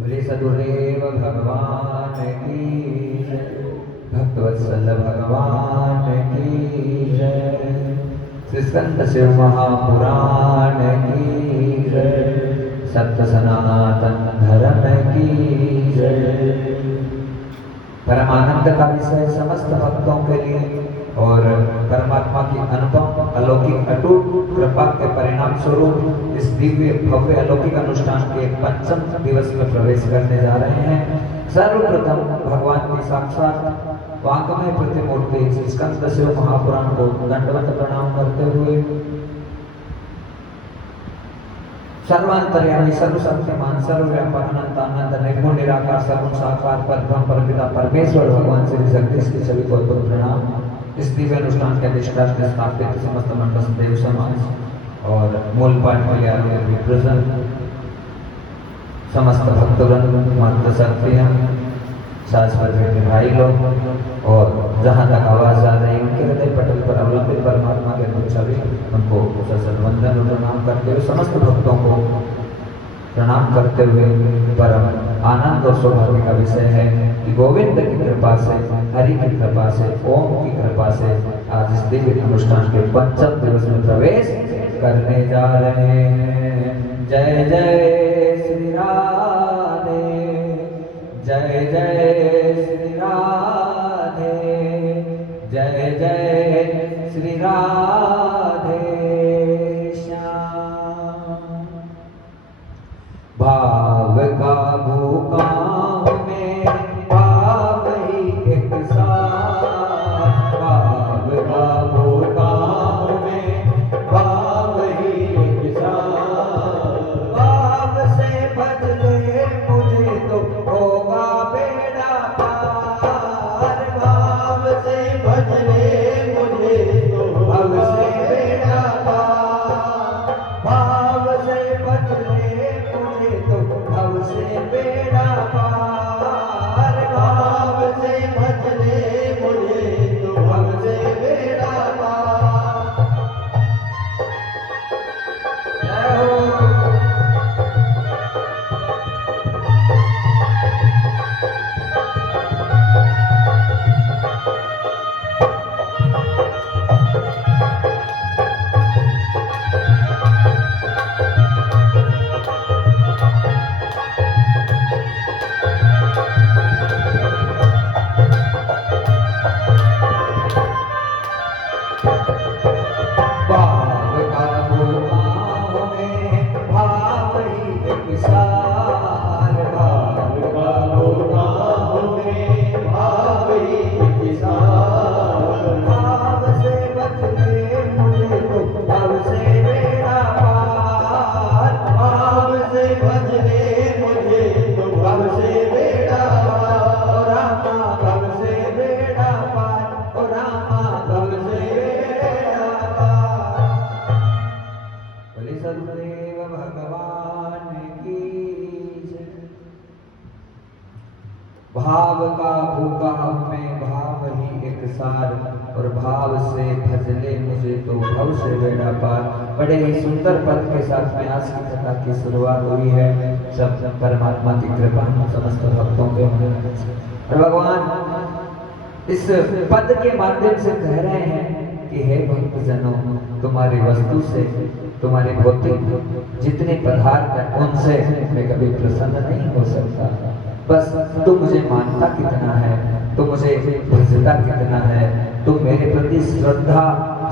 बोले सदुदेव भगवान की जय, भक्तवत्सल भगवान की जय, श्री स्कंद शिव महापुराण की जय, सत्य सनातन धर्म की जय। परमानंद का विषय समस्त भक्तों के लिए और परमात्मा की अनुपम अलौकिक अटूट कृपा के परिणाम स्वरूप इस दिव्य भव्य अलौकिक अनुष्ठान के पंचम दिवस में प्रवेश करने जा रहे हैं। सर्वप्रथम भगवान की साक्षात वांगमय प्रतिमूर्ति स्कंद शिव महापुराण को दंडवत प्रणाम करते हुए सर्वांतर्यामी सर्वशक्तिमान सर्वव्यापक अनंत आनंद निर्गुण निराकार सर्व साकार परब्रह्म परमपिता परमेश्वर भगवान श्री जगदीश की सभी को प्रणाम। इस दिव्य अनुष्ठान के अधिष्ठान स्थापित समस्त मंडल देव समाज और मूल पाठ के लिए आगे विप्रजन समस्त भक्तगण मात्र शक्तियाँ सास पर बैठे भाई लोग और जहाँ तक आवाज आ रही है उनके हृदय पटल पर अवलंबित परमात्मा के अद्भुत छवि उनको वंदन और प्रणाम करते हुए समस्त भक्तों को प्रणाम करते हुए परम आनंद और सौभाग्य का विषय है कि गोविंद की कृपा से हरि की कृपा से ओम की कृपा से आज इस दिव्य अनुष्ठान के पंचम दिवस में प्रवेश करने जा रहे हैं। जय जय श्री राधे, जय जय श्री राधे, जय जय श्री राधे श्याम। भाव का भूखा में भाव ही एक साथ, भाव का भूखा में भाव ही एक साथ, भाव से बदले मुझे तो होगा बेड़ा पार, भाव से बदले मुझे तो भाव से बेड़ा पार, भाव से बदले मुझे तो भाव से बेड़ा पार, भाव से बदले मुझे तो भाव से बेड़ा पार। जय हो। भाव का भूखा में भाव ही एक सार, भाव का भूखा में भाव ही एक सार, भाव से बदले मुझे तो भाव से बेड़ा पार, भाव से बदले मुझे तो भाव से बेड़ा पार, ओ रामा भाव से बेड़ा पार, ओ रामा भाव से बेड़ा पार। बोले सदगुरुदेव भगवान की जय। भाव का भूखा में भाव ही एक सार और भाव से भजले मुझे तो भव से बेड़ा पार। बड़े ही सुंदर पद के साथ में आज की कथा की शुरुआत हुई है। सब परमात्मा की कृपा समस्त भक्तों के होने और भगवान इस पद के माध्यम से कह रहे हैं कि हे भक्त जनों, तुम्हारी वस्तु से तुम्हारे भौतिक जितने पदार्थ हैं उनसे मैं कभी प्रसन्न नहीं हो सकता। बस तू मुझे मानता कितना है, तू मुझे भजता कितना है, तू मेरे प्रति श्रद्धा,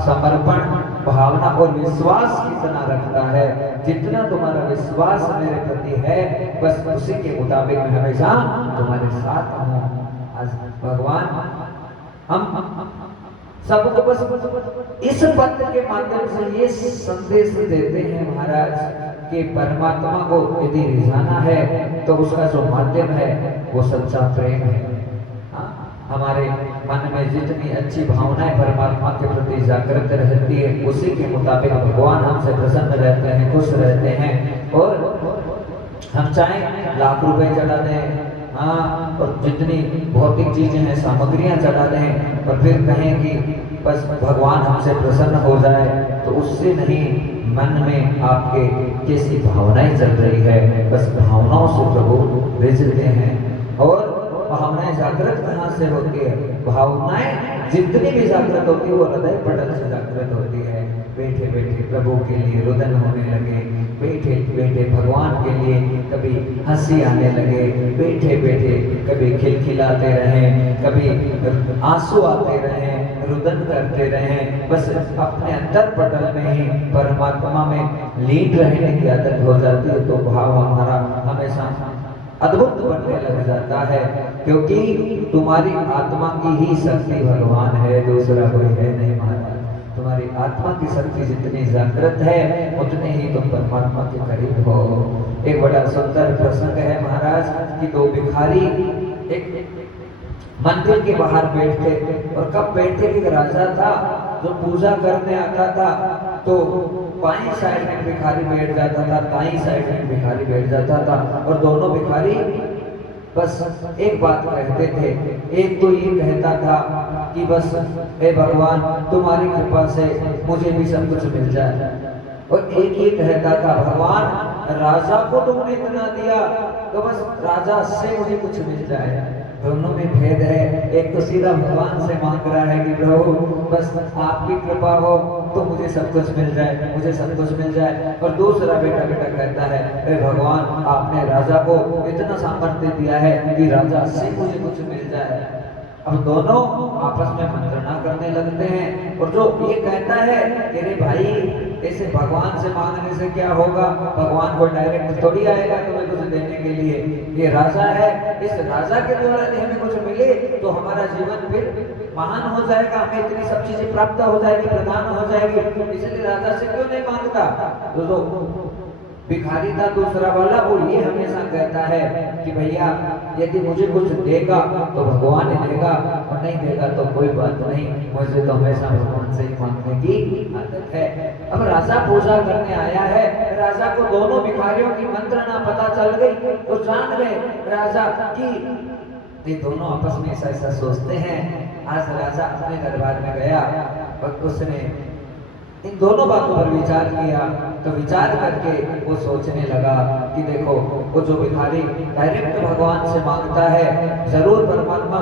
समर्पण, भावना और विश्वास कितना रखता है। जितना तुम्हारा विश्वास मेरे प्रति है, बस उसी के मुताबिक मैं हमेशा तुम्हारे साथ हूँ। आज भगवान हम सबको बस इस पत्र के माध्यम से ये संदेश देते हैं महाराज कि परमात्मा को यदि रिझाना है तो उसका जो माध्यम है वो सच्चा प्रेम है। हमारे मन में जितनी अच्छी भावनाएं परमात्मा के प्रति जागृत रहती है, उसी के मुताबिक भगवान हमसे प्रसन्न रहते हैं, खुश रहते हैं। और हम चाहें लाख रुपए चढ़ा दें, और जितनी भौतिक चीजें हैं, सामग्रियां चढ़ा दें, और फिर कहें कि बस भगवान हमसे प्रसन्न हो जाए, तो उससे नहीं। मन में आपके कैसी भावनाएं चल रही है, बस भावनाओं से प्रभु रिझते हैं। और भावनाएं जागृत कहाँ से होती है? भावनाएं जितनी भी जागृत होती है वो हृदय पटल से जागृत होती है। बैठे बैठे प्रभु के लिए रुदन होने लगे, बैठे बैठे भगवान के लिए कभी हंसी आने लगे, बैठे बैठे कभी खिलखिलाते रहें, कभी आंसू आते रहें, रुदन करते रहें, बस अपने अंतर पटल में ही परमात्मा में लीन रहने की आदत हो जाती है, तो भाव हमारा हमेशा अद्भुत बनने लग जाता है। क्योंकि तुम्हारी आत्मा की ही शक्ति भगवान है, दूसरा कोई है नहीं महाराज। तुम्हारी आत्मा की शक्ति जितनी जागृत है, उतने ही तुम परमात्मा के करीब हो। एक बड़ा सुंदर प्रसंग है महाराज कि दो भिखारी एक मंदिर के बाहर बैठते, और कब बैठते कि राजा था जो पूजा करने आता था, तो बाईं साइड में भिखारी बैठ जाता था, दाईं साइड में भिखारी बैठ जाता था, और दोनों भिखारी बस एक बात कहते थे। एक तो ये कहता था कि बस हे भगवान तुम्हारी कृपा से मुझे भी सब कुछ मिल जाए, और एक ये कहता था भगवान राजा को तुमने इतना दिया तो बस राजा से मुझे कुछ मिल जाए। दोनों में भेद है। एक तो सीधा भगवान से मांग रहा है कि प्रभु बस आपकी कृपा हो तो मुझे सब कुछ मिल जाए, मुझे सब कुछ मिल जाए। और दूसरा बेटा बेटा कहता है हे भगवान आपने राजा को इतना सामर्थ्य दिया है कि राजा से मुझे कुछ मिल जाए। अब दोनों आपस में मंत्रणा करने लगते हैं, और जो ये कहता है कि रे भाई ऐसे भगवान से मांगने से क्या होगा, भगवान को डायरेक्ट थोड़ी आएगा तुम्हें कुछ देने के लिए, ये राजा है, इस राजा के द्वारा यदि हमें कुछ मिले तो हमारा जीवन फिर महान हो जाएगा, हमें इतनी सब चीजें प्राप्त हो जाएगी, प्रदान हो जाएगी, इसलिए राजा से क्यों नहीं मांगता। तो जो भिखारी था दूसरा वाला, वो ये हमेशा कहता है कि भैया यदि मुझे कुछ देगा तो भगवान ही देगा, और नहीं देगा तो कोई बात नहीं, मुझे तो हमेशा भगवान से ही मांगने की आदत है। अब राजा पूजा करने आया है, राजा को दोनों भिखारियों की मंत्रणा पता चल गई, तो जान गए राजा की ये दोनों आपस में ऐसा ऐसा सोचते हैं। आज राजा अपने दरबार में गया और उसने इन दोनों बातों पर विचार किया, तो विचार करके वो सोचने लगा कि देखो वो जो भिखारी डायरेक्ट भगवान से मांगता है, जरूर परमात्मा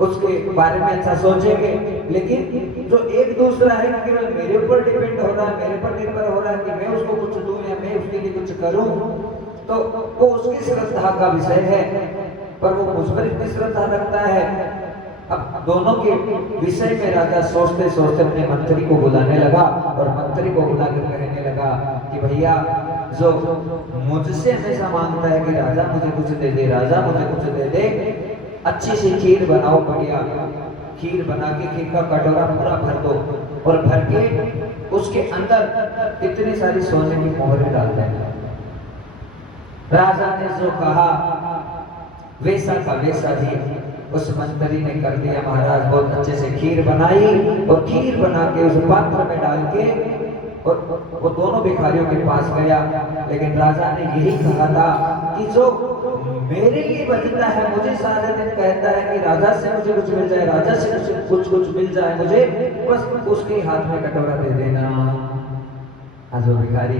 उसके बारे में अच्छा सोचेंगे, लेकिन जो एक दूसरा है केवल मेरे ऊपर डिपेंड हो रहा है, मेरे पर निर्भर हो रहा है कि मैं उसको कुछ दूं या मैं उसके लिए कुछ करूं, तो वो उसकी श्रद्धा का विषय है, पर वो मुझ पर इतनी श्रद्धा रखता है। अब दोनों के विषय में राजा सोचते सोचते अपने मंत्री को बुलाने लगा, और मंत्री को बुलाकर कहने लगा कि भैया जो मुझसे हमेशा मांगता है कि राजा मुझे कुछ दे दे, राजा मुझे कुछ दे दे, अच्छी सी खीर बनाओ, बढ़िया खीर बना के खीर का कटोरा पूरा भर दो, और भर के उसके अंदर इतनी सारी सोने की मोहरें डाल देना। राजा ने जो कहा वैसा का वैसा ही उस मंत्री ने कर दिया महाराज। बहुत अच्छे से खीर बनाई, और खीर बना के उस पात्र में डाल के और वो दोनों भिखारियों के पास गया। लेकिन राजा ने यही कहा था कि जो मेरे लिए बचता है, मुझे सारे दिन कहता है कि राजा से मुझे कुछ मिल जाए, राजा से मुझे कुछ मिल जाए, मुझे बस उसके हाथ में कटोरा दे देना। आज वो भिखारी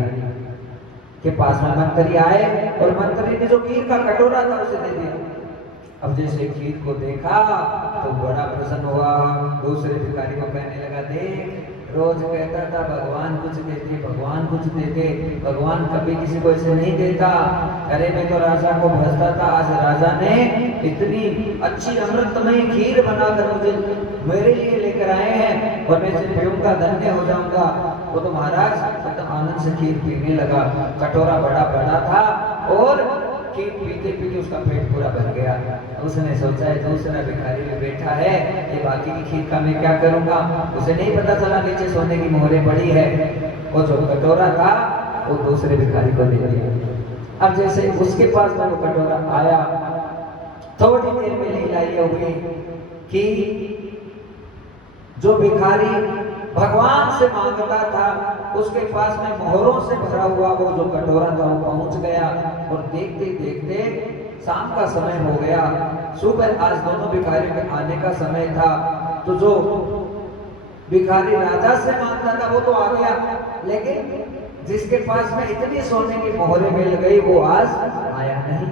के पास में मंत्री आए, और मंत्री ने जो खीर का कटोरा था उसे दे दिया। अब जैसे खीर को देखा तो बड़ा प्रसन्न हुआ, दूसरे भिखारी को कहने लगा देख रोज कहता था भगवान कुछ देते, भगवान कुछ देते, भगवान कभी किसी को ऐसे नहीं देता, अरे मैं तो राजा को भजता था, आज राजा ने इतनी अच्छी अमृतमयी खीर बनाकर मुझे मेरे लिए लेकर लेकर आए हैं और मैं इसे पीऊंगा धन्य हो जाऊंगा। वो तो महाराज एकदम आनंद से खीर पीने लगा। कटोरा बड़ा बड़ा था और खीर पीते पीते उसका पेट पूरा भर गया। उसने सोचा है दूसरा भिखारी भी बैठा है, ये बाकी की खीर का मैं क्या करूंगा। उसे नहीं पता चला नीचे सोने की मोहरें पड़ी है। वो जो कटोरा था वो दूसरे भिखारी को दे दिया। अब जैसे उसके पास में वो कटोरा आया, थोड़ी देर में लीलाई हुई कि जो भिखारी भगवान से मांगता था उसके पास में मोहरों से भरा हुआ वो जो कटोरा था वो पहुंच गया। और देखते देखते शाम का समय हो गया। सुबह आज दोनों भिखारियों के आने का समय था। तो जो भिखारी राजा से मांगता था वो तो आ गया, लेकिन जिसके पास में इतनी सोने की मोहरें मिल गई वो आज आया नहीं।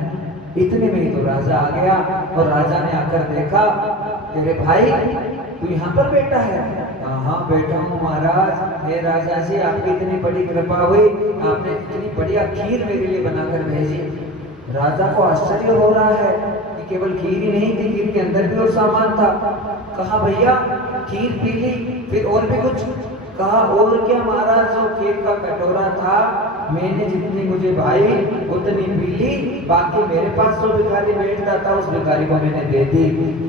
इतने में ही तो राजा आ गया और राजा ने आकर देखा, तेरे भाई तू यहाँ पर बैठा है? हाँ बैठा हूँ महाराज। हे राजा जी, आपकी इतनी बड़ी कृपा हुई, आपने इतनी बढ़िया खीर मेरे लिए बनाकर भेजी। राजा को आश्चर्य हो रहा है कि केवल खीर ही नहीं थी, खीर के अंदर भी और सामान था। कहा भैया खीर पी ली, फिर और भी कुछ? कहा और क्या महाराज, जो खीर का कटोरा था मैंने जितनी मुझे भाई उतनी पी ली, बाकी मेरे पास जो भिखारी बैठता था उस भिखारी को मैंने दे दी।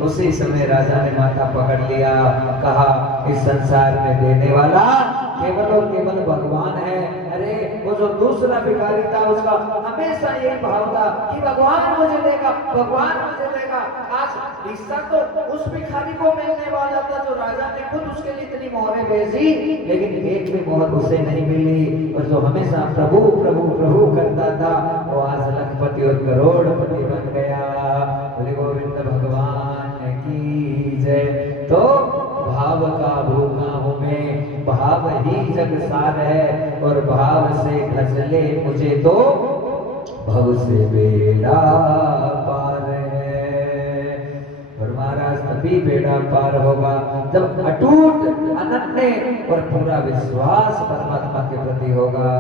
उसी समय राजा ने माथा पकड़ लिया, कहा इस संसार में देने वाला केवल और केवल भगवान है। अरे वो जो दूसरा भिखारी था उसका हमेशा यही भाव था कि भगवान मुझे देगा, भगवान मुझे देगा। आज हिस्सा तो उस भिखारी को मिलने वाला था जो राजा ने खुद उसके लिए इतनी मोहरें भेजी, लेकिन एक भी मोहर उसे नहीं मिली। और जो हमेशा प्रभु प्रभु प्रभु करता था वो आज लखपति और करोड़पति बन गया। बोले गोविंद भगवान की जय। तो भाव का भूखा हूँ मैं, भाव ही जग सार है, और भाव से घसले मुझे तो भव से बेड़ा पार है। और महाराज तभी बेड़ा पार होगा जब अटूट अनन्य और पूरा विश्वास परमात्मा के प्रति होगा।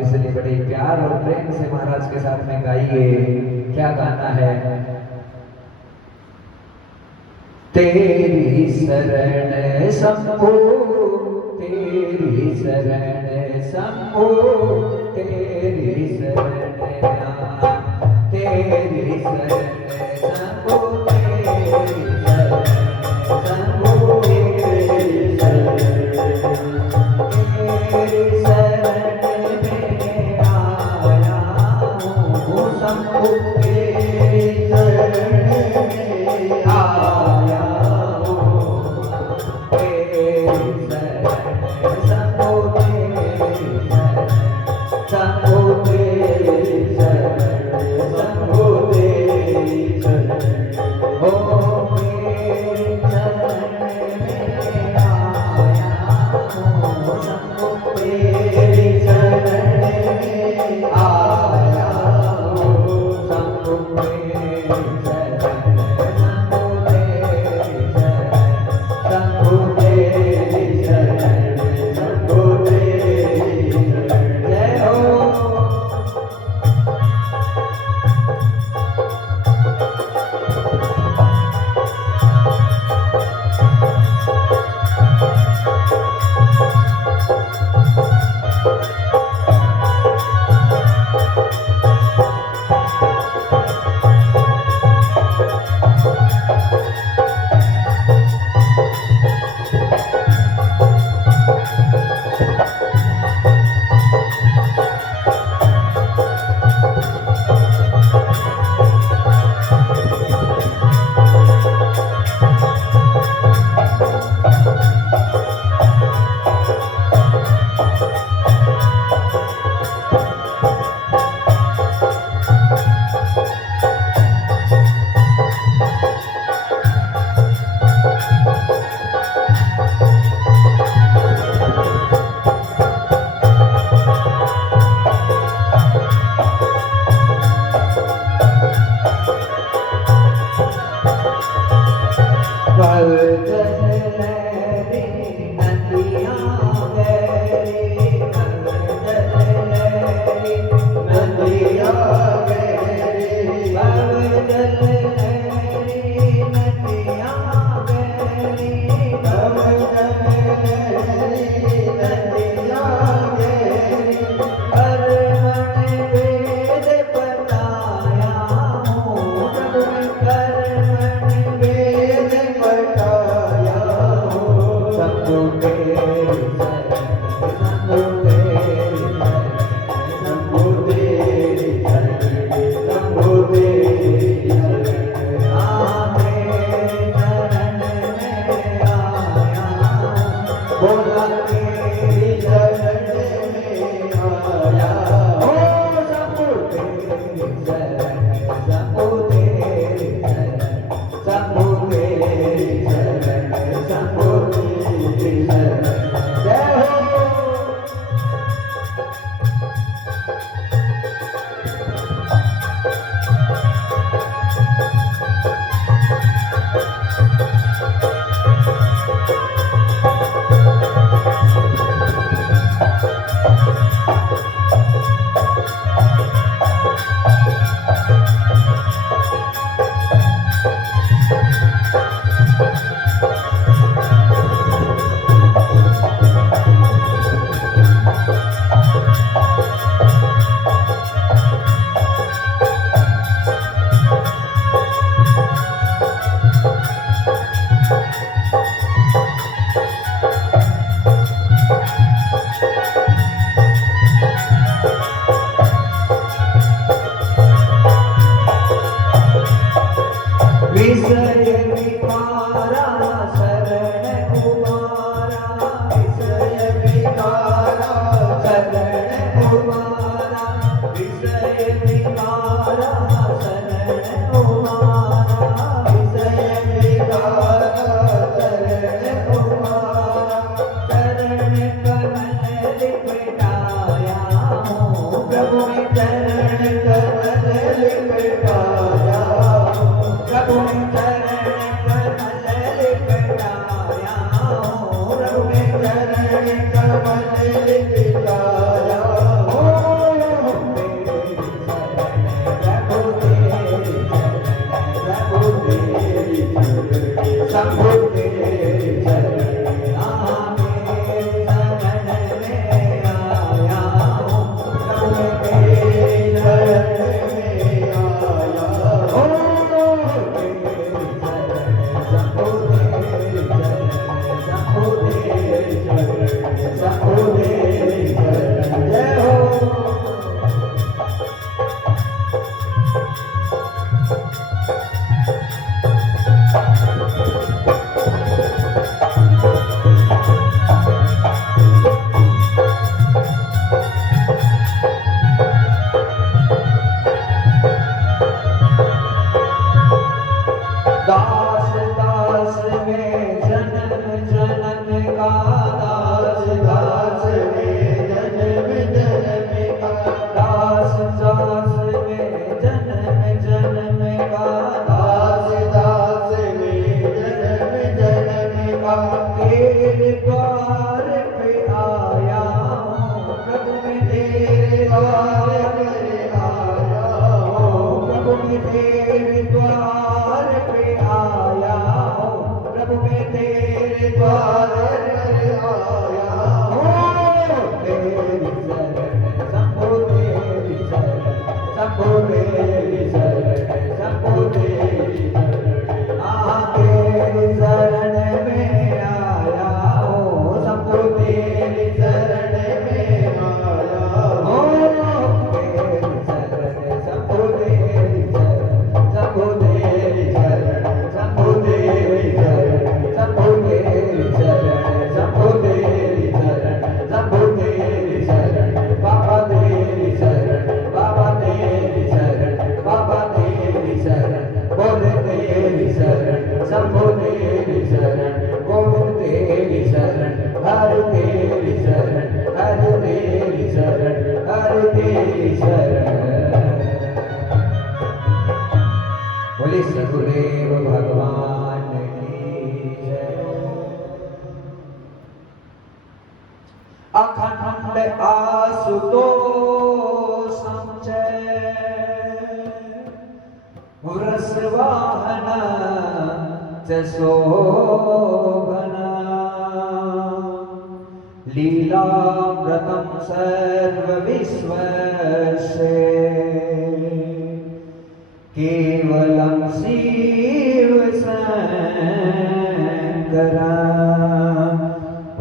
इसलिए बड़े प्यार और प्रेम से महाराज के साथ में गाइए। क्या गाना है? तेरी शरण शंभो, तेरी शरण शंभो, तेरी शरण तेरी शरण शंभो, तेरी शरण शंभो, तेरी शरण में आया हूँ शंभो, तेरी शरण में आया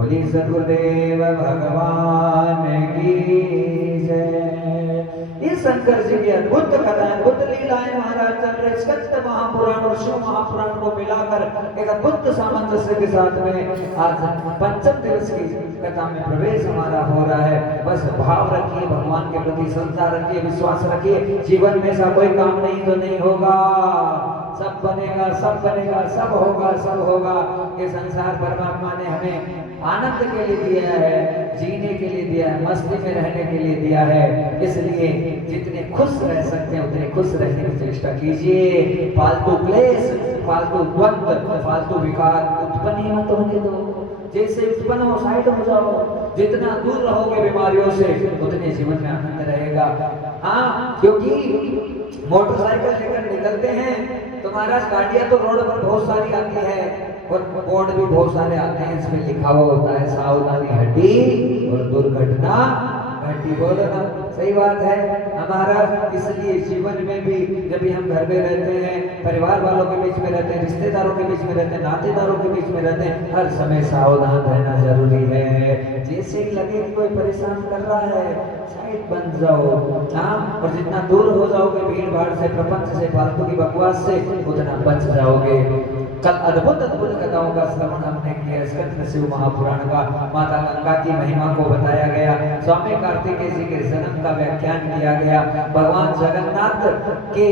बोली सदगुरुदेव भगवान की जय। इस शंकर जी की अद्भुत कथा, अद्भुत लीलाएं महाराज चल रहे। स्कंद महापुराण और शिव महापुराण को मिलाकर एक अद्भुत सामंजस्य के साथ में आज पंचम दिवस की कथा में प्रवेश हमारा हो रहा है। बस भाव रखिए, भगवान के प्रति श्रद्धा रखिए, विश्वास रखिए। जीवन में ऐसा कोई काम नहीं तो नहीं होगा, सब बनेगा, सब बनेगा, सब होगा, सब होगा। ये संसार परमात्मा ने हमें आनंद के लिए दिया है, जीने के लिए दिया है, मस्ती में रहने के लिए दिया है। इसलिए जितने खुश रह सकते हैं उतने खुश रहने की चेष्टा कीजिए। फालतू क्लेश, फालतू द्वंद्व, फालतू विकार उत्पन्न ही मत होने दो। जैसे उत्पन्न हो साइड हो जाओ। जितना दूर रहोगे बीमारियों से उतने जीवन में आनंद रहेगा। हाँ, क्योंकि मोटरसाइकिल लेकर निकलते हैं तो महाराज गाड़ियां तो रोड पर बहुत सारी आती है और बोर्ड भी बहुत सारे आते हैं, इसमें लिखा हुआ होता है सावधानी हटी और दुर्घटना घटी। बोलना सही बात है हमारा। इसलिए जीवन में भी जब भी हम घर में रहते हैं, परिवार वालों के बीच में रहते हैं, रिश्तेदारों के बीच में रहते हैं, नातेदारों के बीच में रहते हैं, हर समय सावधान रहना जरूरी है। जैसे ही लगे कि कोई परेशान कर रहा है साइड बन जाओ। हाँ, और जितना दूर हो जाओगे भीड़ भाड़ से, प्रपंच से, फालतू की बकवास से, उतना बच जाओगे। कल अद्भुत अद्भुत कथाओं का श्रवण हमने किया। स्कंद शिव महापुराण का माता गंगा की महिमा को बताया गया, स्वामी कार्तिकेय जी के जन्म का व्याख्यान किया गया, भगवान जगन्नाथ के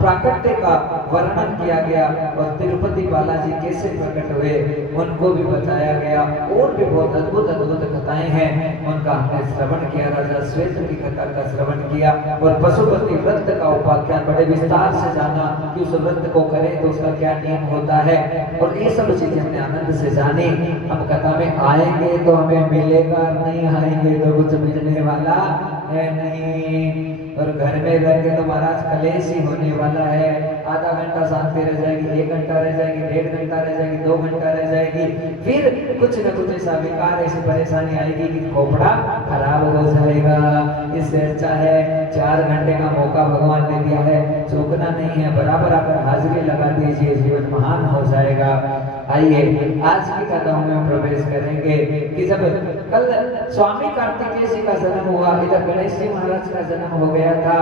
प्राकट्य का वर्णन किया गया और तिरुपति बालाजी कैसे प्रकट हुए उनको भी बताया गया। और भी बहुत अद्भुत अद्भुत कथाएं हैं, उनका हमने श्रवण किया। राजा श्वेत की कथा का श्रवण किया और पशुपति व्रत का उपाख्यान बड़े विस्तार से जाना कि उस व्रत को करें तो उसका क्या नियम होता है। और ये सब चीजें हमने आनंद से जानी। हम कथा में आएंगे तो हमें मिलेगा, नहीं आएंगे तो कुछ मिलने वाला है नहीं। और घर में रह के तो महाराज कलेश ही होने वाला है। आधा घंटा शांति रह जाएगी, 1 घंटा रह जाएगी, 1.5 घंटा रह जाएगी, 2 घंटा रह जाएगी, फिर कुछ न कुछ ऐसा विकार, ऐसी परेशानी आएगी कि खोपड़ा खराब हो जाएगा। इससे अच्छा है 4 घंटे का मौका भगवान ने दिया है, चूकना नहीं है, बराबर आकर हाजिरी लगा दीजिए, जीवन महान हो जाएगा। आइए आज की कथा में प्रवेश करेंगे कि जब कल स्वामी कार्तिकेय जी का जन्म हुआ, इधर गणेश जी महाराज का जन्म हो गया था,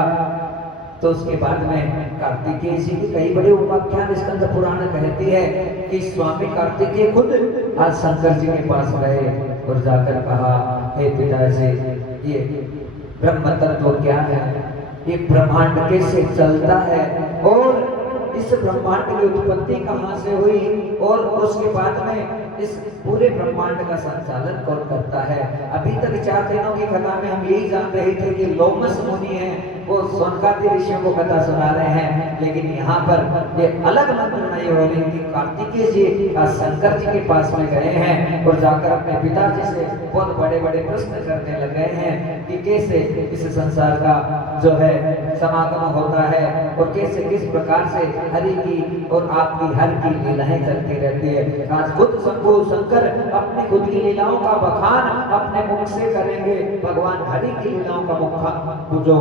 तो उसके बाद में कार्तिकेय जी की कई बड़े उपाख्यान स्कंद पुराण कहती है कि स्वामी कार्तिकेय खुद आज शंकर जी के पास गए और जाकर कहा, हे पिताजी, ये ब्रह्म तत्व क्या है, ये ब्रह्मांड कैसे चलता है और इस ब्रह्मांड की उत्पत्ति कहाँ से हुई और उसके बाद में इस पूरे ब्रह्मांड का संचालन कौन करता है। अभी तक 4 दिनों की कथा में हम यही जान रहे थे कि लोमस मुनि है, वो सोनकादि ऋषियों को कथा सुना रहे हैं, लेकिन यहाँ पर ये अलग मंत्र नहीं हो रही कि कार्तिकेय जी शंकर जी के पास में गए हैं और जाकर अपने पिताजी से बहुत बड़े बड़े प्रश्न करने लगे हैं कि कैसे इस संसार का जो है समागम होता है और कैसे किस प्रकार से हरि की और आपकी हर की लीलाएं चलती रहती है। आज खुद शंभु शंकर अपनी खुद की लीलाओं का बखान अपने मुख से करेंगे। भगवान हरि की लीलाओं का मुख जो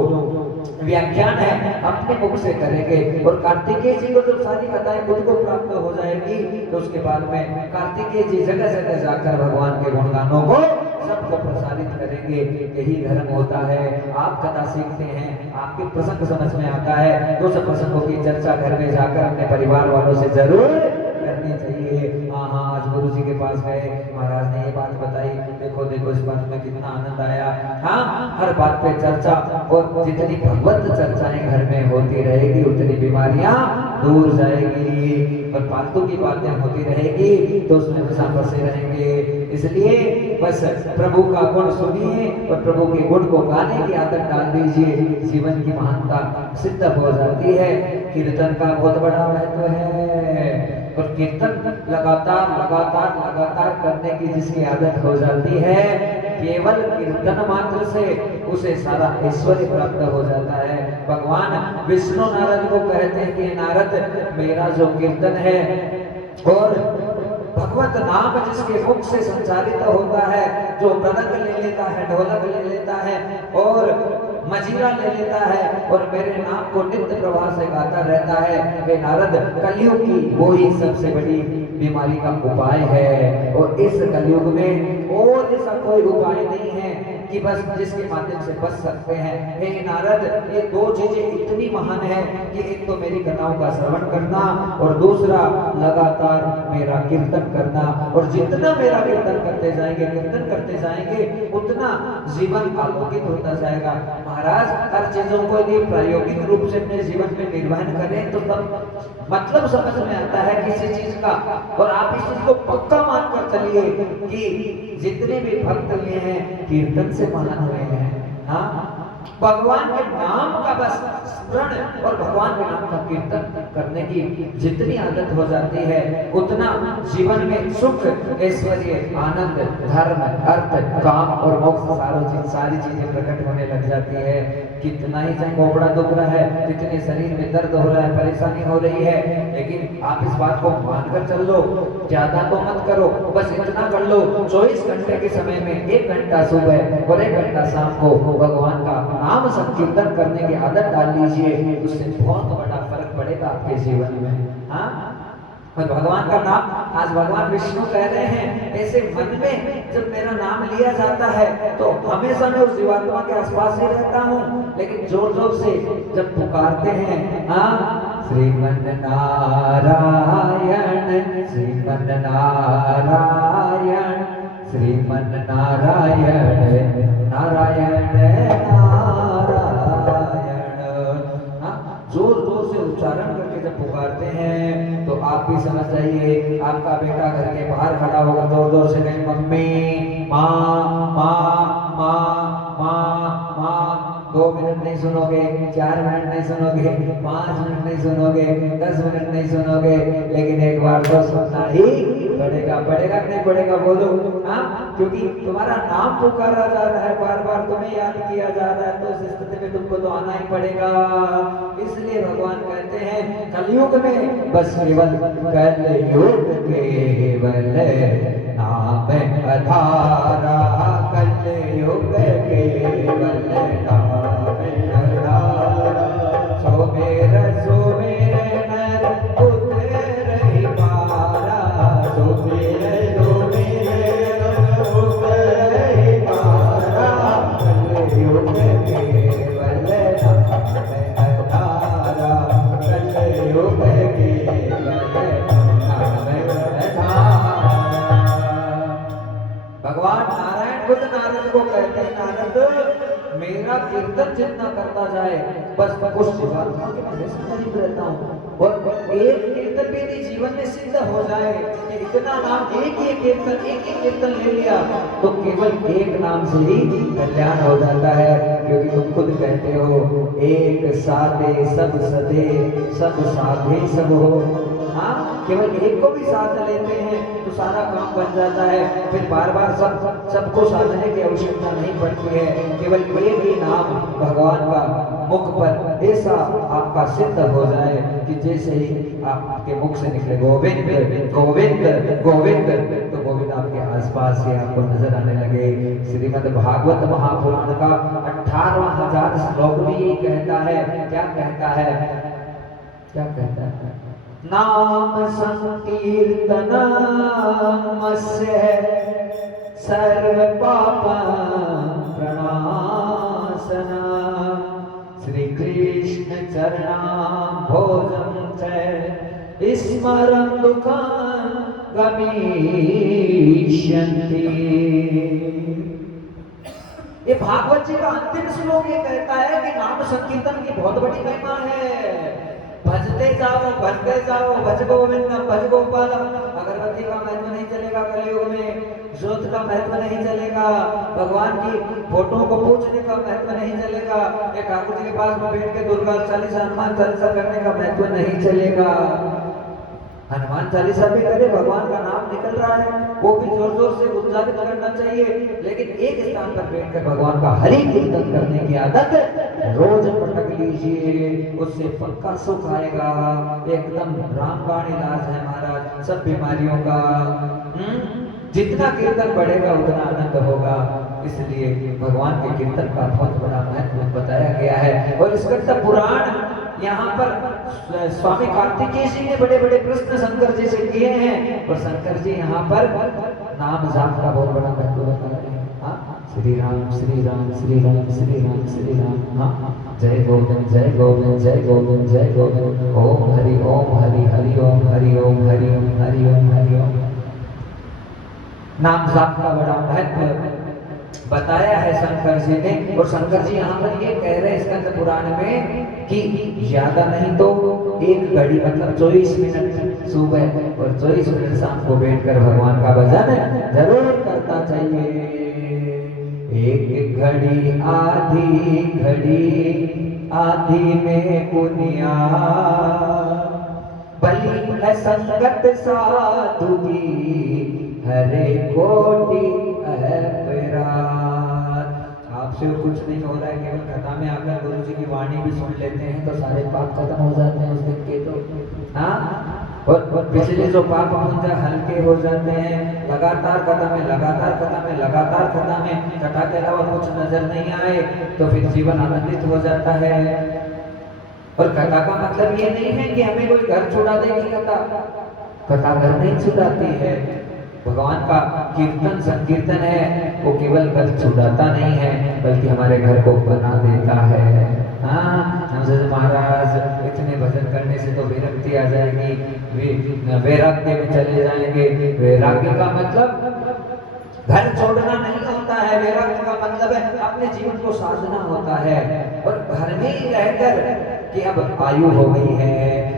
व्याख्यान है अपने मुख से करेंगे और कार्तिकेय जी को जब सारी कथाएं खुद को प्राप्त हो जाएगी तो उसके बाद में कार्तिकेय जी जगह जगह जाकर भगवान के गुणगानों को सबको प्रसारित करेंगे। यही धर्म होता है। आप कथा सीखते हैं, आपके प्रसंग समझ में आता है तो सब प्रसंगों की चर्चा घर में जाकर अपने परिवार वालों से जरूर करनी चाहिए। हाँ, आज गुरु जी के पास गए, महाराज ने ये बात बताई, देखो देखो इस बात में कितना आनंद आया। हाँ, हर बात पे चर्चा और जितनी भगवत चर्चाएं घर में होती रहेगी उतनी बीमारियां दूर जाएगी और फालतू की बातें होती रहेगी तो उसमें हमेशा फंसे रहेंगे। इसलिए बस प्रभु का गुण सुनिए और प्रभु के गुण को गाने की आदत डाल दीजिए, जीवन की महानता सिद्ध हो जाती है। कीर्तन का बहुत बड़ा महत्व है और कीर्तन लगातार लगातार लगातार करने की जिसकी आदत हो जाती है, केवल कीर्तन मात्र से उसे सारा ऐश्वर्य प्राप्त हो जाता है। भगवान विष्णु नारद को कहते हैं कि नारद, मेरा जो कीर्तन है और भगवत नाम जिसके मुख से संचारित होता है, जो मृदंग ले लेता है, ढोलक ले लेता है और मजीरा ले लेता है और मेरे नाम को नित्य प्रवाह से गाता रहता है, वे नारद कलियुग की वो ही सबसे बड़ी बीमारी का उपाय है। और इस कलयुग में और ऐसा कोई उपाय नहीं है कि बस जिसके माध्यम से बच सकते हैं। हे नारद, ये दो चीजें इतनी महान है कि एक तो मेरी कथाओं का श्रवण करना और दूसरा लगातार मेरा कीर्तन करना। और जितना मेरा कीर्तन करते जाएंगे, कीर्तन करते जाएंगे, उतना जीवन आलोकित होता जाएगा। महाराज, हर चीजों को यदि प्रायोगिक रूप से अपने जीवन में निर्वहन करें तो तब मतलब समझ में आता है किसी चीज का। और आप इस चीज को पक्का मानकर चलिए कि जितने भी भक्त हुए हैं कीर्तन से महान हुए हैं। हाँ, भगवान के नाम का बस स्मरण और भगवान के नाम का कीर्तन करने की जितनी आदत हो जाती है, उतना जीवन में सुख, ऐश्वर्य, आनंद, धर्म, अर्थ, काम और मोक्ष सारी चीजें प्रकट होने लग जाती है। कितना ही चाहे कोपड़ा दुख रहा है, कितने शरीर में दर्द हो रहा है, परेशानी हो रही है, लेकिन आप इस बात को मानकर चल लो। ज्यादा तो मत करो, बस इतना कर लो, 24 घंटे के समय में 1 घंटा सुबह और 1 घंटा शाम को भगवान का नाम संकीर्तन करने की आदत डाल लीजिए। उससे बहुत बड़ा फर्क पड़ेगा आपके जीवन में। हाँ, और भगवान का नाम, आज भगवान विष्णु कह रहे हैं, ऐसे मन में जब मेरा नाम लिया जाता है तो हमेशा मैं उस जीवात्मा के आसपास ही रहता हूँ, लेकिन जोर जोर से जब पुकारते हैं, हाँ, श्रीमन नारायण, श्रीमन नारायण, श्रीमन नारायण, नारायण नारायण, जोर जोर से उच्चारण करके जब पुकारते हैं तो आप भी समझ जाइए, आपका बेटा घर के बाहर खड़ा होगा, जोर जोर से कहें, मम्मी, माँ, माँ, माँ, माँ, माँ। 2 मिनट नहीं सुनोगे, 4 मिनट नहीं सुनोगे, 5 मिनट नहीं सुनोगे, 10 मिनट नहीं सुनोगे, लेकिन एक बार तो सुनना ही पड़ेगा। पड़ेगा कि नहीं पड़ेगा, बोलो। हाँ, क्योंकि तुम्हारा नाम पुकारा जा रहा है, बार बार तुम्हें याद किया जा रहा है, तो इस स्थिति में तुमको तो आना ही पड़ेगा। इसलिए भगवान कहते हैं, कलयुग में बस केवल कलयुग केवल नाम अधारा, कलयुग केवल नाम अधारा, सो मेरा नर उतर ही पारा, सो मेरे नर उतर ही पारा, कलयुग केवल नाम अधारा, कलयुग केवल नाम अधारा। भगवान नारायण खुद नारद को कहते हैं, नारद, मेरा कीर्तन जितना करता जाए, बस उस जीवात्मा के मजे से करीब रहता हूँ। और एक कीर्तन भी यदि जीवन में सिद्ध हो जाए कि इतना नाम, एक ही कीर्तन ले लिया, तो केवल एक नाम से ही कल्याण हो जाता है। क्योंकि तुम खुद कहते हो, एक साधे सब सदे, सब साधे सब हो। हाँ, केवल एक को भी साध लेते हैं तो सारा काम बन जाता है। फिर बार बार सबको साधने की आवश्यकता नहीं पड़ती है। केवल एक ही नाम भगवान का मुख पर ऐसा आपका सिद्ध हो जाए कि जैसे ही आपके मुख से निकले गोविंद गोविंद गोविंद, तो गोविंद आपके आसपास ही आपको नजर आने लगे। श्रीमद् भागवत महापुराण का 18,000 श्लोक भी यही कहता है। क्या कहता है, क्या कहता है? नाम संकीर्तनस्य सर्व पाप प्रणाशना, श्री कृष्ण चरणां भोजं च स्मरन् दुःखं गमिष्यन्ति। ये भागवत जी का अंतिम श्लोक ये कहता है कि नाम संकीर्तन की बहुत बड़ी महिमा है। भजते जाओ, भज गोविंदम, भज गोपालम। अगरबत्ती का महत्व नहीं चलेगा कलयुग में, ज्योत का महत्व नहीं चलेगा, भगवान की फोटो को पूजने का महत्व नहीं चलेगा, या ठाकुर जी के पास में बैठ के दुर्गा चालीसा, हनुमान चालीसा करने का महत्व नहीं चलेगा। हनुमान चालीसा भी करे, भगवान का नाम निकल रहा है, वो भी जोर जोर से उच्चारित करना चाहिए, लेकिन एक स्थान पर बैठकर भगवान का हरि कीर्तन करने की आदत रोज पटक लीजिए, उससे पक्का सुख आएगा। एकदम रामबाण इलाज है महाराज सब बीमारियों का। जितना कीर्तन बढ़ेगा उतना आनंद होगा। इसलिए भगवान के कीर्तन का बहुत बड़ा महत्व बताया गया है। और इसका पुराण यहाँ पर स्वामी कार्तिकेय जी ने बड़े बड़े प्रश्न शंकर जी से किए हैं और शंकर जी यहाँ पर नाम जाप का बहुत बड़ा महत्व बता रहे हैं। हाँ, श्री राम श्री राम श्री राम श्री राम श्री राम। हाँ, जय गोविंद जय गोविंद जय गोविंद जय गोविंद। ओम हरि हरि ओम हरि ओम हरि ओम हरि ओम हरि ओम। नाम जाप का बड़ा महत्व बताया है शंकर जी ने। और शंकर जी यहाँ पर ये कह रहे हैं स्कंद पुराण में कि ज्यादा नहीं तो 1 घड़ी मतलब 24 मिनट सुबह और 24 मिनट शाम को बैठकर भगवान का भजन जरूर करना चाहिए। 1 घड़ी आधी में पुनिया बलि है संगत साधु की हरे कोटि आपसे कुछ नहीं हो रहा है, केवल कथा में आकर गुरु जी की वाणी भी सुन लेते हैं तो सारे पाप खत्म हो जाते हैं उस दिन के। तो हाँ, और पिछले जो पाप पुंज हल्के हो जाते हैं। लगातार कथा में कथा के अलावा कुछ नजर नहीं आए तो फिर जीवन आनंदित हो जाता है। और कथा का मतलब ये नहीं है कि हमें कोई घर छुड़ा देगी। कथा घर नहीं छुड़ाती है। भगवान का कीर्तन संकीर्तन है वो केवल घर छुड़ाता नहीं है बल्कि हमारे घर को बना देता है। हाँ, हमसे महाराज इतने भजन करने से तो विरक्ति आ जाएगी, वैराग्य में चले जाएंगे। वैराग्य का मतलब घर छोड़ना नहीं होता है। वैराग्य का मतलब है अपने जीवन को साधना होता है। और घर में ही रहकर कि अब आयु हो गई है,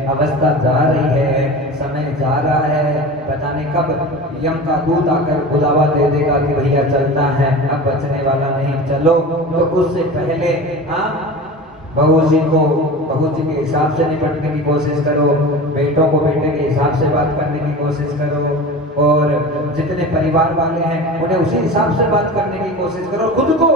अवस्था जा रही है, समय जा रहा है, पता नहीं कब यम का दूत आकर बुलावा दे देगा कि भैया चलता है, अब बचने वाला नहीं, चलो। तो उससे पहले बहू जी के हिसाब से निपटने की कोशिश करो, बेटों को बेटे के हिसाब से बात करने की कोशिश करो, और जितने परिवार वाले हैं उन्हें उसी हिसाब से बात करने की कोशिश करो। खुद को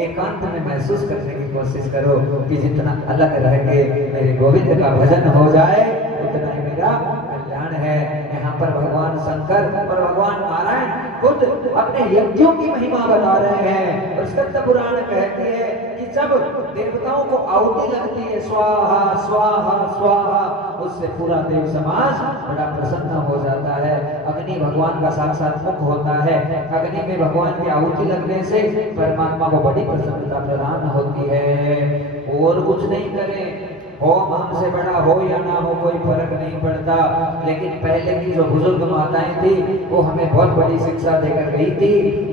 एकांत में महसूस करने की कोशिश करो कि जितना अलग रह के मेरे गोविंद का भजन हो जाए उतना ही मेरा कल्याण है। यहाँ पर भगवान शंकर और भगवान नारायण खुद अपने यज्ञों की महिमा बता रहे हैं। और स्कंद पुराण कहती है कि जब देवताओं को आहुति लगती है स्वाहा स्वाहा स्वाहा, उससे पूरा देव समाज बड़ा प्रसन्न हो जाता है। अग्नि भगवान का साक्षात मुख होता है। अग्नि में भगवान की आहुति लगने से परमात्मा को बड़ी प्रसन्नता प्रदान होती है। और कुछ नहीं करें, होम हमसे बड़ा हो या ना हो कोई फर्क नहीं पड़ता। लेकिन पहले की जो बुजुर्ग माताएं थी वो हमें बहुत बड़ी शिक्षा देकर गई थी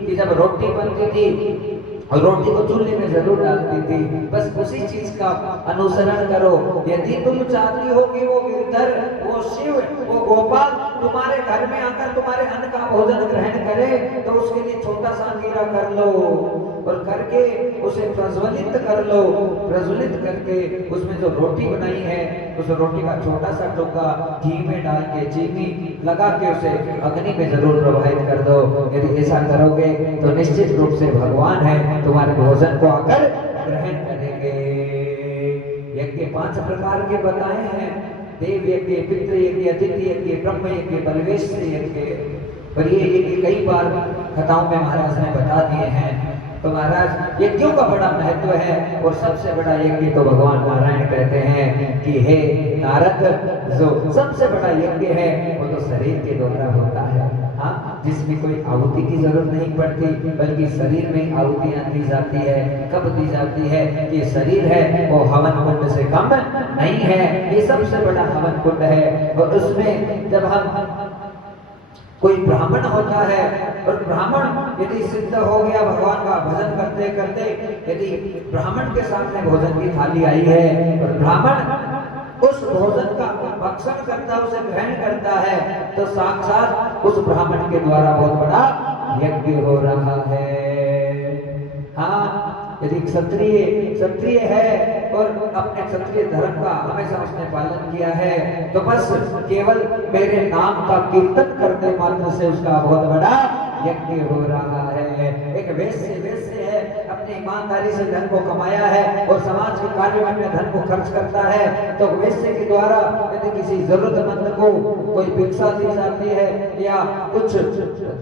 कि जब रोटी बनती थी और रोटी को चूल्हे में जरूर डालती थी, बस उसी चीज का अनुसरण करो। यदि तुम चाहती हो कि वो गिरधर, वो शिव, वो गोपाल तुम्हारे घर में आकर तुम्हारे अन्न का भोजन ग्रहण करे तो उसके लिए छोटा सा अंगीरा कर लो और करके उसे प्रज्वलित कर लो। प्रज्वलित करके उसमें जो रोटी बनाई है उस रोटी का छोटा सा टुकड़ा घी में डाल के चीनी लगा के उसे अग्नि में जरूर प्रवाहित कर दो। यदि ऐसा करोगे तो निश्चित रूप से भगवान है तुम्हारे भोजन को आकर ग्रहण करेंगे। यज्ञ 5 प्रकार के बताए हैं, देव यज्ञ, पितृ यज्ञ, अतिथि यज्ञ, ब्रह्म यज्ञ, परिवेश यज्ञ। पर ये यज्ञ कई बार कथाओं में महाराज ने बता दिए हैं। तो महाराज यज्ञों का बड़ा महत्व है और सबसे बड़ा यज्ञ तो भगवान नारायण कहते हैं कि हे नारद, जो सबसे बड़ा यज्ञ है वो तो शरीर के द्वारा होता है। हाँ, जिसमें कोई आहुति की जरूरत नहीं पड़ती बल्कि शरीर में आहुतियां दी जाती है। कब दी जाती है? कि शरीर है वो हवन कुंड से कम नहीं है, ये सबसे बड़ा हवन कुंड है। और उसमें जब हम कोई ब्राह्मण होता है और ब्राह्मण यदि सिद्ध हो गया भगवान का भजन करते करते, यदि ब्राह्मण के सामने भोजन की थाली आई है और ब्राह्मण उस भोजन का भक्षण करता, उसे ग्रहण करता है, तो साक्षात उस ब्राह्मण के द्वारा बहुत बड़ा यज्ञ हो रहा है। हाँ, यदि क्षत्रिय है और अपने क्षत्रिय धर्म का हमेशा उसने पालन किया है तो बस केवल मेरे नाम का कीर्तन करने मात्र से उसका बहुत बड़ा यज्ञ हो रहा है। एक वैश्य है, अपनी ईमानदारी से धन को कमाया है और समाज के कार्य में अपने धन को खर्च करता है, तो वैश्य के द्वारा यदि किसी जरूरतमंद को कोई भिक्षा दी जाती है या कुछ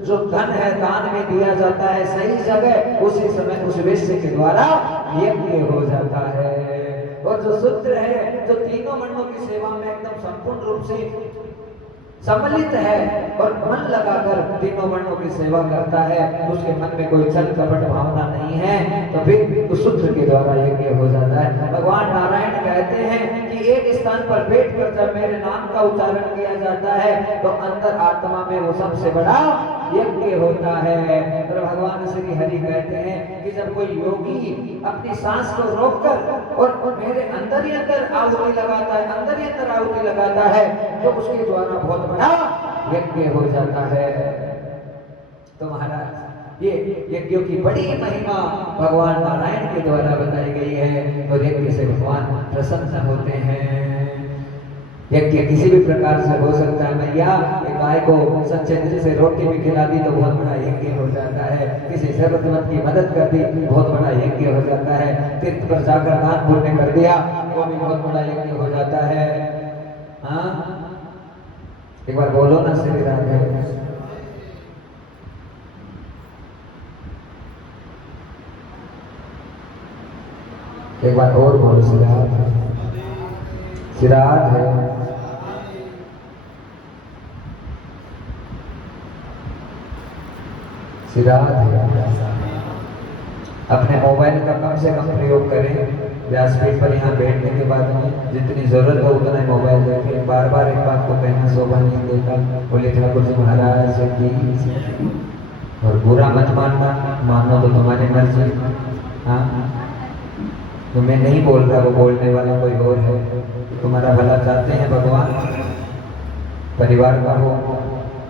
जो धन है दान में दिया जाता है सही जगह, उसी समय उस वैश्य के द्वारा यज्ञ हो जाता है। और जो शूद्र है, जो तीनों वर्णों की सेवा में एकदम संपूर्ण रूप से सम्मिलित है और मन लगाकर तीनों वर्णों की सेवा करता है, उसके मन में कोई छल कपट भावना नहीं है, तो फिर उस शूद्र के द्वारा यज्ञ हो जाता है। भगवान नारायण कहते हैं कि एक स्थान पर बैठकर जब मेरे नाम का उच्चारण किया जाता है तो अंतर आत्मा में वो सबसे बड़ा यज्ञ होता है। और भगवान श्री हरि कहते हैं कि जब कोई योगी अपनी सांस को रोककर और मेरे अंदर ही अंदर आहुति लगाता है, अंदर ही अंदर आहुति लगाता है, तो उसके द्वारा बहुत बड़ा यज्ञ हो जाता है। तो महाराज ये यज्ञों की बड़ी महिमा भगवान नारायण के द्वारा बताई गई है और यज्ञ से भगवान प्रसन्न होते हैं। यज्ञ किसी भी प्रकार से हो सकता है। मैया गाय को सच्चे दिल से रोटी भी खिला दी तो बहुत बड़ा यज्ञ हो जाता है। किसी जरूरतमंद की मदद कर दी बहुत बड़ा यज्ञ हो जाता है। तीर्थ पर जाकर दान पुण्य कर दिया वो भी बहुत बड़ा यज्ञ हो जाता है। हाँ, एक बार बोलो ना श्री राधे। एक बार और बोलो श्री राधे। श्री राधे। श्री राधे। अपने मोबाइल का कम से कम प्रयोग करें। व्यासपीठ पर यहाँ बैठने के बाद में जितनी जरूरत हो उतना ही मोबाइल देखें। बार बार एक बात को कहना शोभा नहीं देता। बोले ठाकुर जी महाराज की। और बुरा मत मानना, मानो तो तुम्हारी मर्जी। हाँ, तो मैं नहीं बोल रहा, वो बोलने वाला कोई और है। तुम्हारा भला चाहते हैं भगवान, परिवार का हो,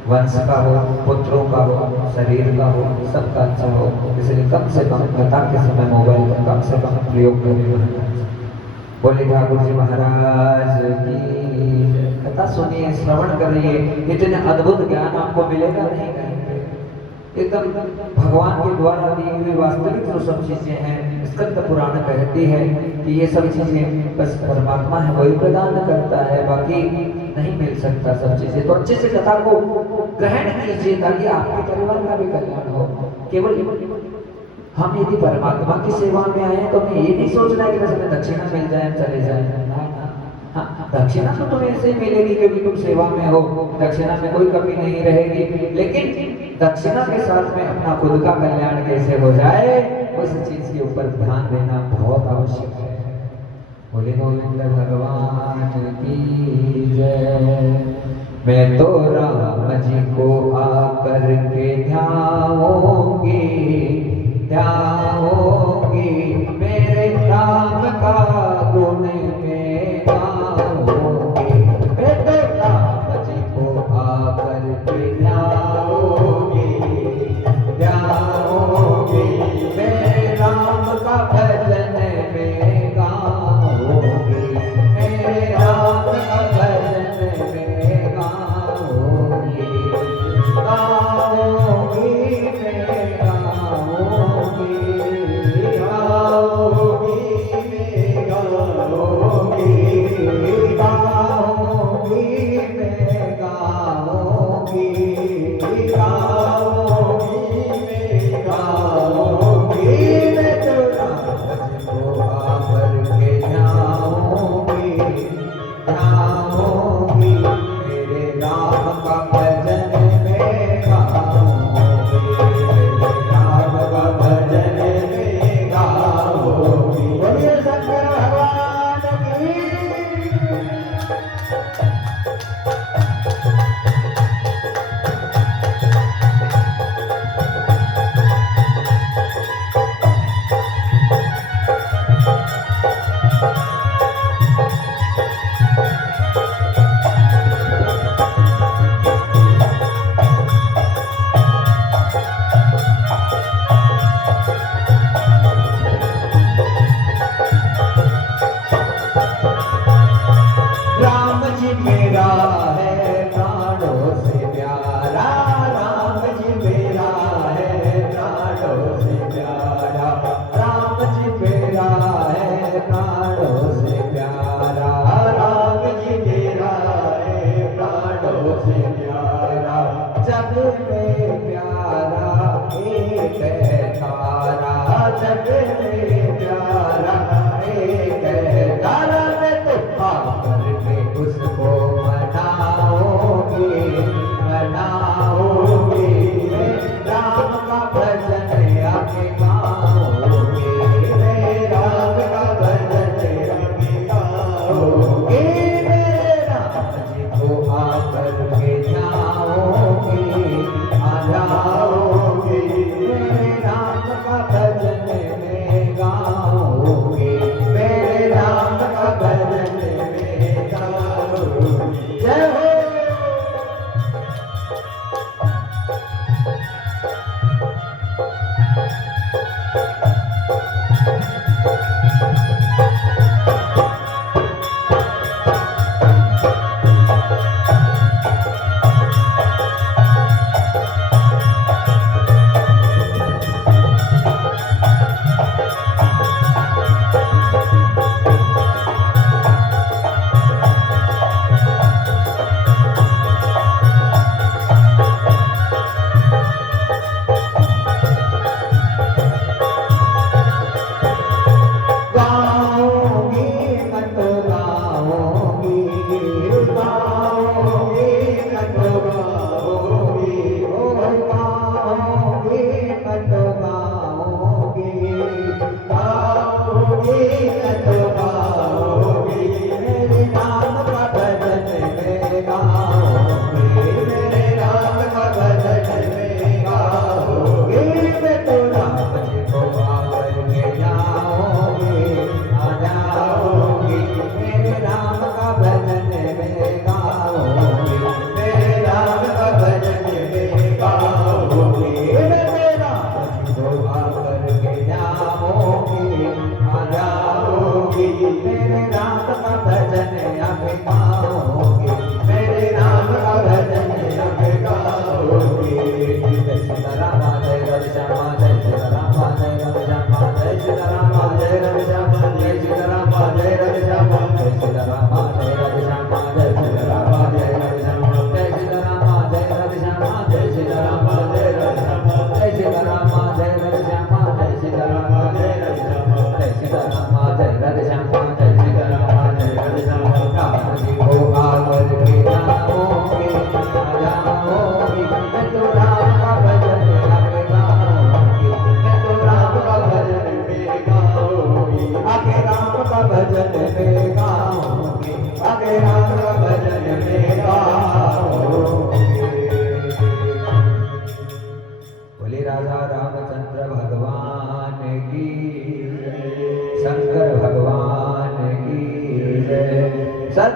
वंश का हो, पुत्रों का हो, शरीर का हो, सबका अच्छा हो। इसलिए कम से कम कथा के समय मोबाइल का कम से कम प्रयोग करें। बोले ठाकुर जी महाराज की। कथा सुनिए, श्रवण करिए, इतने अद्भुत ज्ञान आपको मिलेगा नहीं कहीं पे। एकदम भगवान के द्वारा दी हुई वास्तविक जो सब चीजें हैं। स्कंद पुराण कहती है कि ये सब चीजें बस परमात्मा है वही प्रदान करता है, बाकी नहीं मिल सकता सब चीजें। तो अच्छे से कथा को ग्रहण कीजिए ताकि आपके परिवार का भी कल्याण हो। केवल हम यदि परमात्मा की सेवा में आए तो हमें ये नहीं सोचना है कि बस हमें दक्षिणा मिल जाए चले जाए। हाँ, दक्षिणा तो तुम्हें ऐसे ही मिलेगी क्योंकि तुम सेवा में हो, दक्षिणा में कोई कमी नहीं रहेगी। लेकिन दक्षिणा के साथ में अपना खुद का कल्याण कैसे हो जाए उस चीज के ऊपर ध्यान देना बहुत आवश्यक है। बोले गोविंद भगवान की जय। मैं तो राम जी को आकर के ध्याऊंगी, ध्याऊंगी, मेरे राम का गुण में गाऊंगी। मैं तो राम जी को आकर के ध्याऊंगी, ध्याऊंगी, मेरे राम का भजन में गाऊंगी, मेरे राम का भजन में गाऊंगी, गाऊंगी, मैं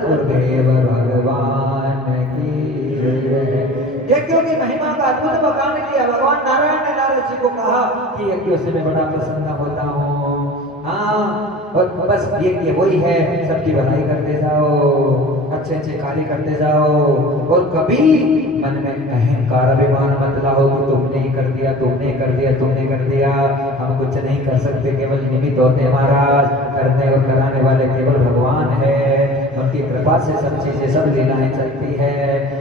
गुरुदेव भगवान की जय। यज्ञों की महिमा का अद्भुत बखान किया। भगवान नारायण ने नारद जी को कहा कि यज्ञों से मैं बड़ा प्रसन्न होता हूँ। हाँ, और बस ये वही है, सबकी भलाई करते जाओ, अच्छे अच्छे कार्य करते जाओ, और कभी मन में अहंकार अभिमान मत लाओ कि तुमने ही कर दिया, तुमने कर दिया, तुमने कर दिया। हम कुछ नहीं कर सकते, केवल निमित्त होते महाराज, करने और कराने वाले केवल भगवान है। उनकी कृपा से सब चीजें, सब लीलाएं चलती है।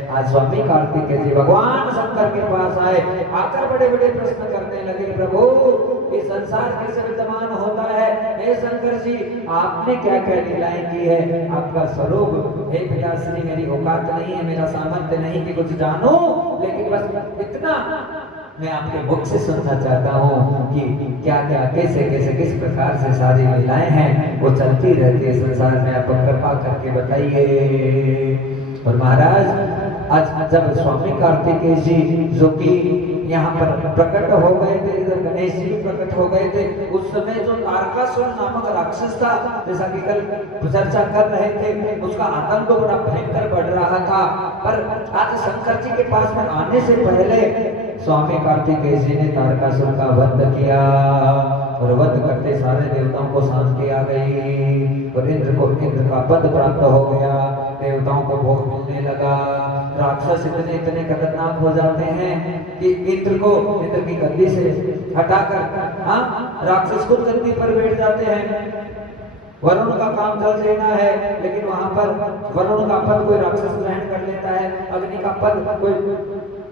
आज स्वामी कार्तिकेय जी भगवान शंकर के पास आए, आकर बड़े बड़े प्रश्न करने लगे, प्रभु ये संसार कैसे विद्यमान होता है? हे शंकर जी, आपने क्या क्या लीलाएं की है? आपका स्वरूप, हे पिताश्री, मेरी औकात नहीं है, मेरा सामर्थ्य नहीं कि कुछ जानूं, लेकिन बस इतना मैं आपके मुख से सुनना चाहता हूँ कि क्या क्या, कैसे कैसे, किस प्रकार से सारी लीलाएं हैं वो चलती रहती है संसार में, आप कृपा करके बताइए। और महाराज आज जब स्वामी कार्तिकेय जी जो कि यहाँ पर प्रकट हो गए थे, इधर गणेश जी प्रकट हो गए थे, उस समय जो तारकासुर नामक राक्षस था, जैसा कि कल चर्चा कर रहे थे, उसका आतंक तो बड़ा भयंकर बढ़ रहा था। पर आज शंकर जी के पास में आने से पहले स्वामी कार्तिकेय जी ने तारकासुर का वध किया, और वध करते सारे देवताओं को शांति आ गई, और इंद्र का पद प्राप्त हो गया, देवताओं को भोग मिलने लगा। राक्षस इतने इतने खतरनाक हो जाते हैं कि इंद्र की गद्दी से हटाकर, हाँ, राक्षस खुद गद्दी पर बैठ जाते हैं। वरुण का काम चल देना है, लेकिन वहां पर वरुण का पद कोई राक्षस ग्रहण कर लेता है, अग्नि का पद कोई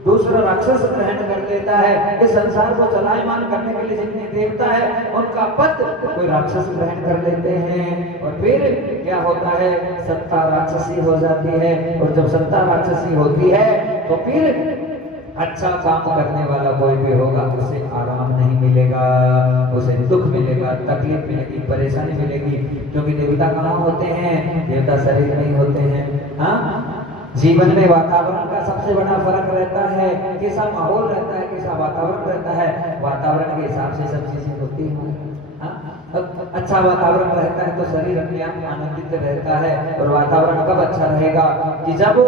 दूसरा राक्षस ग्रहण कर लेता है। इस संसार को चलायमान करने के लिए जितने देवता है, उनका पद कोई राक्षस ग्रहण कर लेते हैं, और फिर क्या होता है, सत्ता राक्षसी हो जाती है। और जब सत्ता राक्षसी होती है तो फिर अच्छा काम करने वाला कोई भी होगा, उसे आराम नहीं मिलेगा, उसे दुख मिलेगा, तकलीफ मिलेगी, परेशानी मिलेगी, क्योंकि देवता कहाँ होते हैं? देवता शरीर में ही होते हैं। हाँ, जीवन में वातावरण का सबसे बड़ा फर्क रहता है, कैसा माहौल रहता है, कैसा वातावरण रहता है, वातावरण के हिसाब से सब चीजें होती हैं। अच्छा वातावरण रहता है तो शरीर अपने आप आनंदित रहता है, और वातावरण कब अच्छा रहेगा कि जब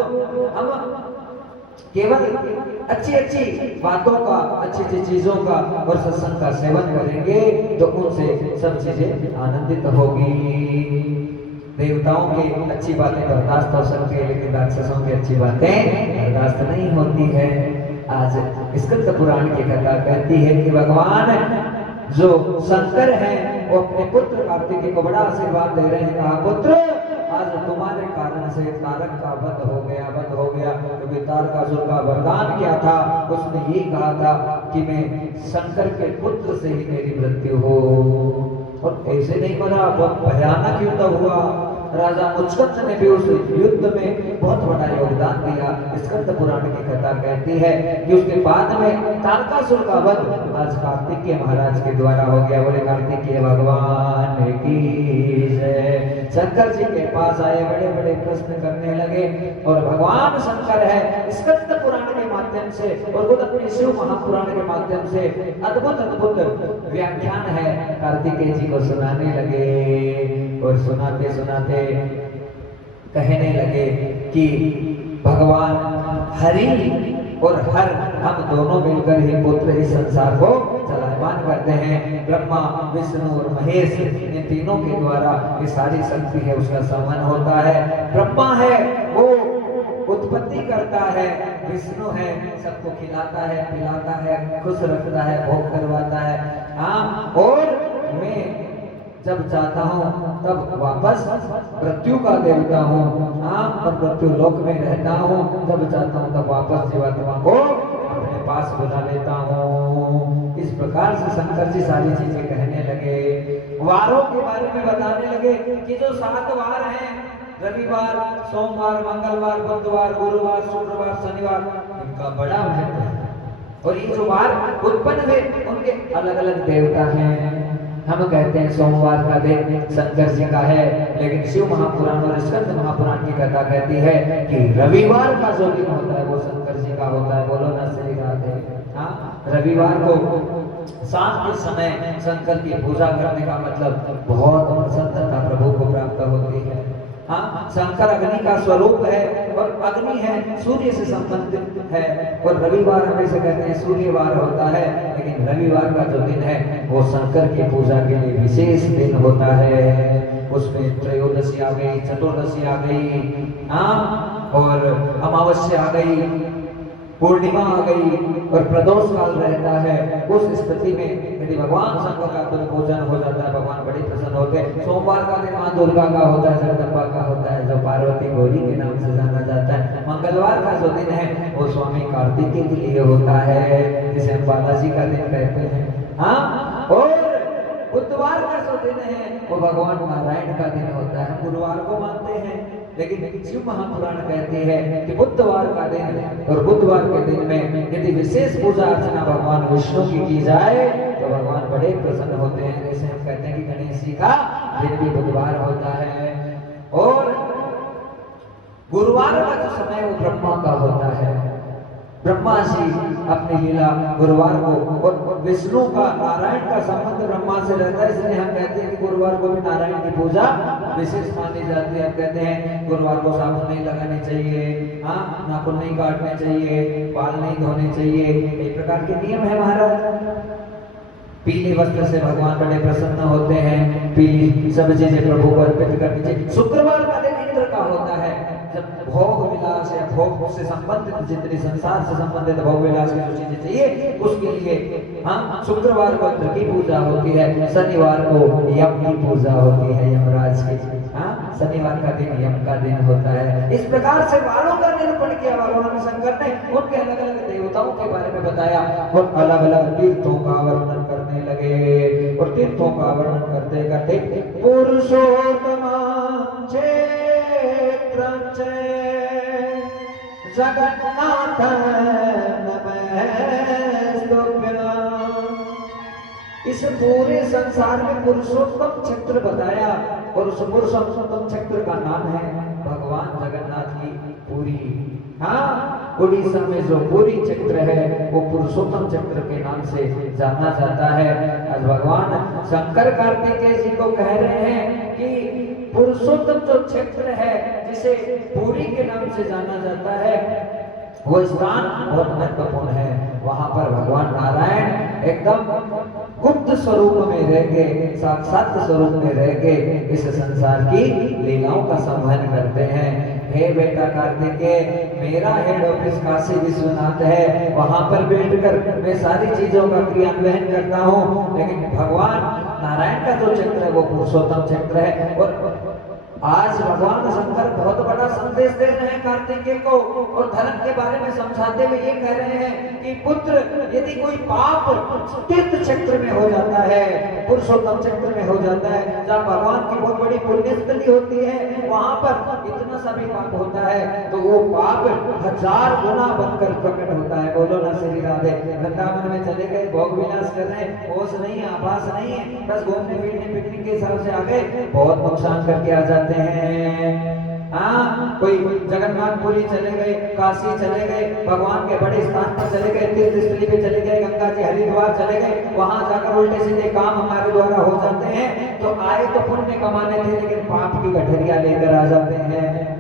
हम केवल अच्छी अच्छी बातों का, अच्छी अच्छी चीजों का और सत्संग का सेवन करेंगे तो उनसे सब चीजें आनंदित होगी। देवताओं की अच्छी बातें बर्दाश्त हो सकती है, लेकिन राक्षसों की अच्छी बातें बर्दाश्त नहीं होती है। आज स्कंद पुराण की कथा कहती है कि भगवान जो शंकर हैं वो अपने पुत्र कार्तिकेय को बड़ा आशीर्वाद दे रहे हैं। कहा, पुत्र आज तुम्हारे कारण से तारक का वध हो गया, वध हो गया, क्योंकि तारकासुर का वरदान क्या था? उसने ये कहा था कि मैं शंकर के पुत्र से ही मेरी मृत्यु हो, और ऐसे नहीं मरा, बहुत भयानक युद्ध हुआ। राजा मुचकंद ने भी उस युद्ध में बहुत बड़ा योगदान दिया। स्कंद पुराण की कथा कहती है कि उसके बाद में तारकासुर का वध आज कार्तिकेय महाराज के द्वारा हो गया। बोले कार्तिकेय भगवान की जय। शंकर जी के पास आए, बड़े बड़े प्रश्न करने लगे, और भगवान शंकर है स्कंद पुराण के माध्यम से और खुद अपने शिव महापुराण के माध्यम से अद्भुत अद्भुत व्याख्यान है कार्तिकेय जी को सुनाने लगे। और सुनाते सुनाते कहने लगे कि भगवान हरि और हर, हम दोनों मिलकर ही पुत्र इस संसार को चलायमान करते हैं। ब्रह्मा, विष्णु और महेश, इन तीनों के द्वारा ये सारी शक्ति है उसका संवन होता है। ब्रह्मा है वो उत्पत्ति करता है, विष्णु है सबको खिलाता है, पिलाता है, खुश रखता है, भोग करवाता है। हाँ, और मैं जब चाहता हूँ तब वापस मृत्यु का देवता हूँ, हाँ, और मृत्यु लोक में रहता हूँ। जब चाहता हूँ तब वापस जीवात्मा को अपने पास बुला लेता हूँ। इस प्रकार से शंकर जी सारी चीजें कहने लगे। वारों के बारे में बताने लगे कि जो 7 वार हैं, रविवार, सोमवार, मंगलवार, बुधवार, गुरुवार, शुक्रवार, शनिवार, इनका बड़ा महत्व है। और ये जो वार उत्पन्न हुए उनके अलग अलग देवता हैं। हम कहते हैं सोमवार का दिन शंकर जी का है, लेकिन शिव महापुराण और स्कंद महापुराण की कथा कहती है कि रविवार का जो दिन होता है वो शंकर जी का होता है। बोलो ना श्री राधे। हाँ, रविवार को शाम के समय शंकर की पूजा करने का मतलब बहुत प्रसन्नता प्रभु को प्राप्त होती है। हाँ, शंकर अग्नि का स्वरूप है और अग्नि है सूर्य से संबंधित है। और रविवार हमेशा कहते हैं सूर्यवार होता है, लेकिन रविवार का जो दिन है वो शंकर की पूजा के लिए विशेष दिन होता है। उसमें त्रयोदशी आ गई, चतुर्दशी आ गई, हाँ, और अमावस्या आ गई, पूर्णिमा आ गई और प्रदोष काल रहता है। उस स्थिति में यदि भगवान शंकर का कुछ पूजन हो जाता है, भगवान बड़े प्रसन्न होते हैं। सोमवार का दिन माँ दुर्गा का होता है, जगदम्बा का होता है, जो पार्वती गौरी के नाम से जाना जाता है। मंगलवार का जो दिन है वो स्वामी कार्तिकेय के लिए होता है, जिसे हम बालाजी का दिन कहते हैं। हाँ, और बुधवार का जो दिन है वो भगवान नारायण का दिन होता है। गुरुवार को मानते हैं, लेकिन शिव महापुराण कहती है कि बुधवार का दिन और बुधवार के दिन में यदि विशेष पूजा अर्चना भगवान विष्णु की जाए तो भगवान बड़े प्रसन्न होते हैं। जैसे हम कहते हैं कि गणेश जी का दिन भी बुधवार होता है। और गुरुवार का जो समय वो ब्रह्मा का होता है। ब्रह्मा जी अपनी लीला गुरुवार को, और विष्णु का नारायण का संबंध ब्रह्मा से रहता है, इसलिए हम कहते हैं कि गुरुवार को भी नारायण की पूजा विशेष मानी जाती है। हम कहते हैं गुरुवार को साबुन नहीं लगानी चाहिए, हाँ, नाखून नहीं काटने चाहिए, बाल नहीं धोने चाहिए, एक प्रकार के नियम है महाराज। पीले वस्त्र से भगवान बड़े प्रसन्न होते हैं, पीली सब चीजें प्रभु को अर्पित करनी चाहिए। शुक्रवार का दिन इंद्र का होता है, जब भोग विलास या भोग से संबंधित जितनी संसार से संबंधित भोग विलास की जो चीजें चाहिए उसके लिए हम शुक्रवार को इंद्र की पूजा होती है। शनिवार को यम की पूजा होती है, यमराज की। हाँ, शनिवार का दिन यम का दिन होता है। इस प्रकार से वारों का निरूपण किया भगवान शंकर ने, उनके अलग अलग देवताओं के बारे में बताया और अलग अलग तीर्थों का वर्णन करने लगे। और तीर्थों का वर्णन करते करते पुरुषोत्तम जगन्नाथ इस पूरे संसार में पुरुषोत्तम क्षेत्र बताया, और उस पुरुषोत्तम क्षेत्र का नाम है भगवान जगन्नाथ की पुरी। हाँ, उड़ीसा में जो पुरी क्षेत्र है वो पुरुषोत्तम क्षेत्र के नाम से जाना जाता है। आज भगवान शंकर कार्तिकेय जी को कह रहे हैं कि पुरुषोत्तम जो क्षेत्र है जिसे पुरी के नाम से जाना जाता है वो स्थान बहुत महत्वपूर्ण है। वहां पर भगवान नारायण एकदम गुप्त स्वरूप में रह के, साक्षात स्वरूप में रह के इस संसार की लीलाओं का संवहन करते हैं। हे बेटा कार्तिकेय, मेरा हेड ऑफिस काशी विश्वनाथ है, वहां पर बैठकर मैं सारी चीजों का क्रियान्वयन करता हूँ, लेकिन भगवान नारायण का जो क्षेत्र है वो पुरुषोत्तम क्षेत्र है। और आज भगवान शंकर बहुत बड़ा संदेश दे रहे हैं कार्तिकेय को, और धर्म के बारे में समझाते हुए ये कह रहे हैं कि पुत्र, यदि कोई पाप तीर्थ क्षेत्र में हो जाता है, पुरुषोत्तम क्षेत्र में हो जाता है, जहाँ भगवान की बहुत बड़ी पुण्यस्थली होती है, वहां पर इतना सा भी पाप होता है तो वो पाप 1000 गुना बनकर प्रकट होता है। बोलो ना श्री राधे। वृंदावन में चले गए, भोग विलास कर रहे हैं, होश नहीं है, आभास नहीं है, बस घूमने फिरने पिकनिक के हिसाब से आ गए, बहुत नुकसान करके आ जाते हैं। हाँ, कोई जगन्नाथपुरी चले गए, काशी चले गए, भगवान के बड़े स्थान पर चले गए, तीर्थ स्थली पे चले गए, गंगा जी हरिद्वार चले गए, वहां जाकर उल्टे सीधे काम हमारे द्वारा हो जाते हैं। तो आए तो पुण्य कमाने थे, लेकिन पाप की गठरिया लेकर आ जाते हैं।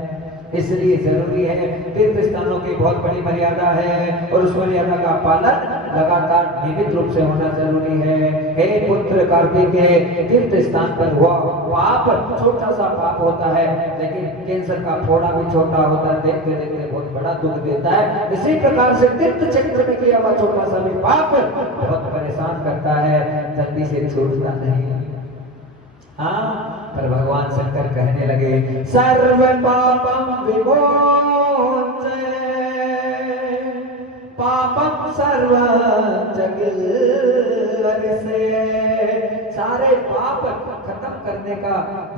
इसलिए जरूरी है, तीर्थ स्थानों की बहुत बड़ी मर्यादा है और उस मर्यादा का पालन लगातार नियमित रूप से होना जरूरी है। हे पुत्र कार्तिकेय, तीर्थ स्थान पर हुआ पाप छोटा सा पाप होता है, लेकिन कैंसर का फोड़ा भी छोटा होता है, देखते देखते बहुत बड़ा दुख देता है। इसी प्रकार से तीर्थ क्षेत्र में किया हुआ छोटा सा भी पाप बहुत परेशान करता है, जल्दी से छूटता नहीं। हाँ, पर भगवान शंकर कहने लगे सर्व पापम विमोचय पापम सर्व से। सारे पाप खत्म करने का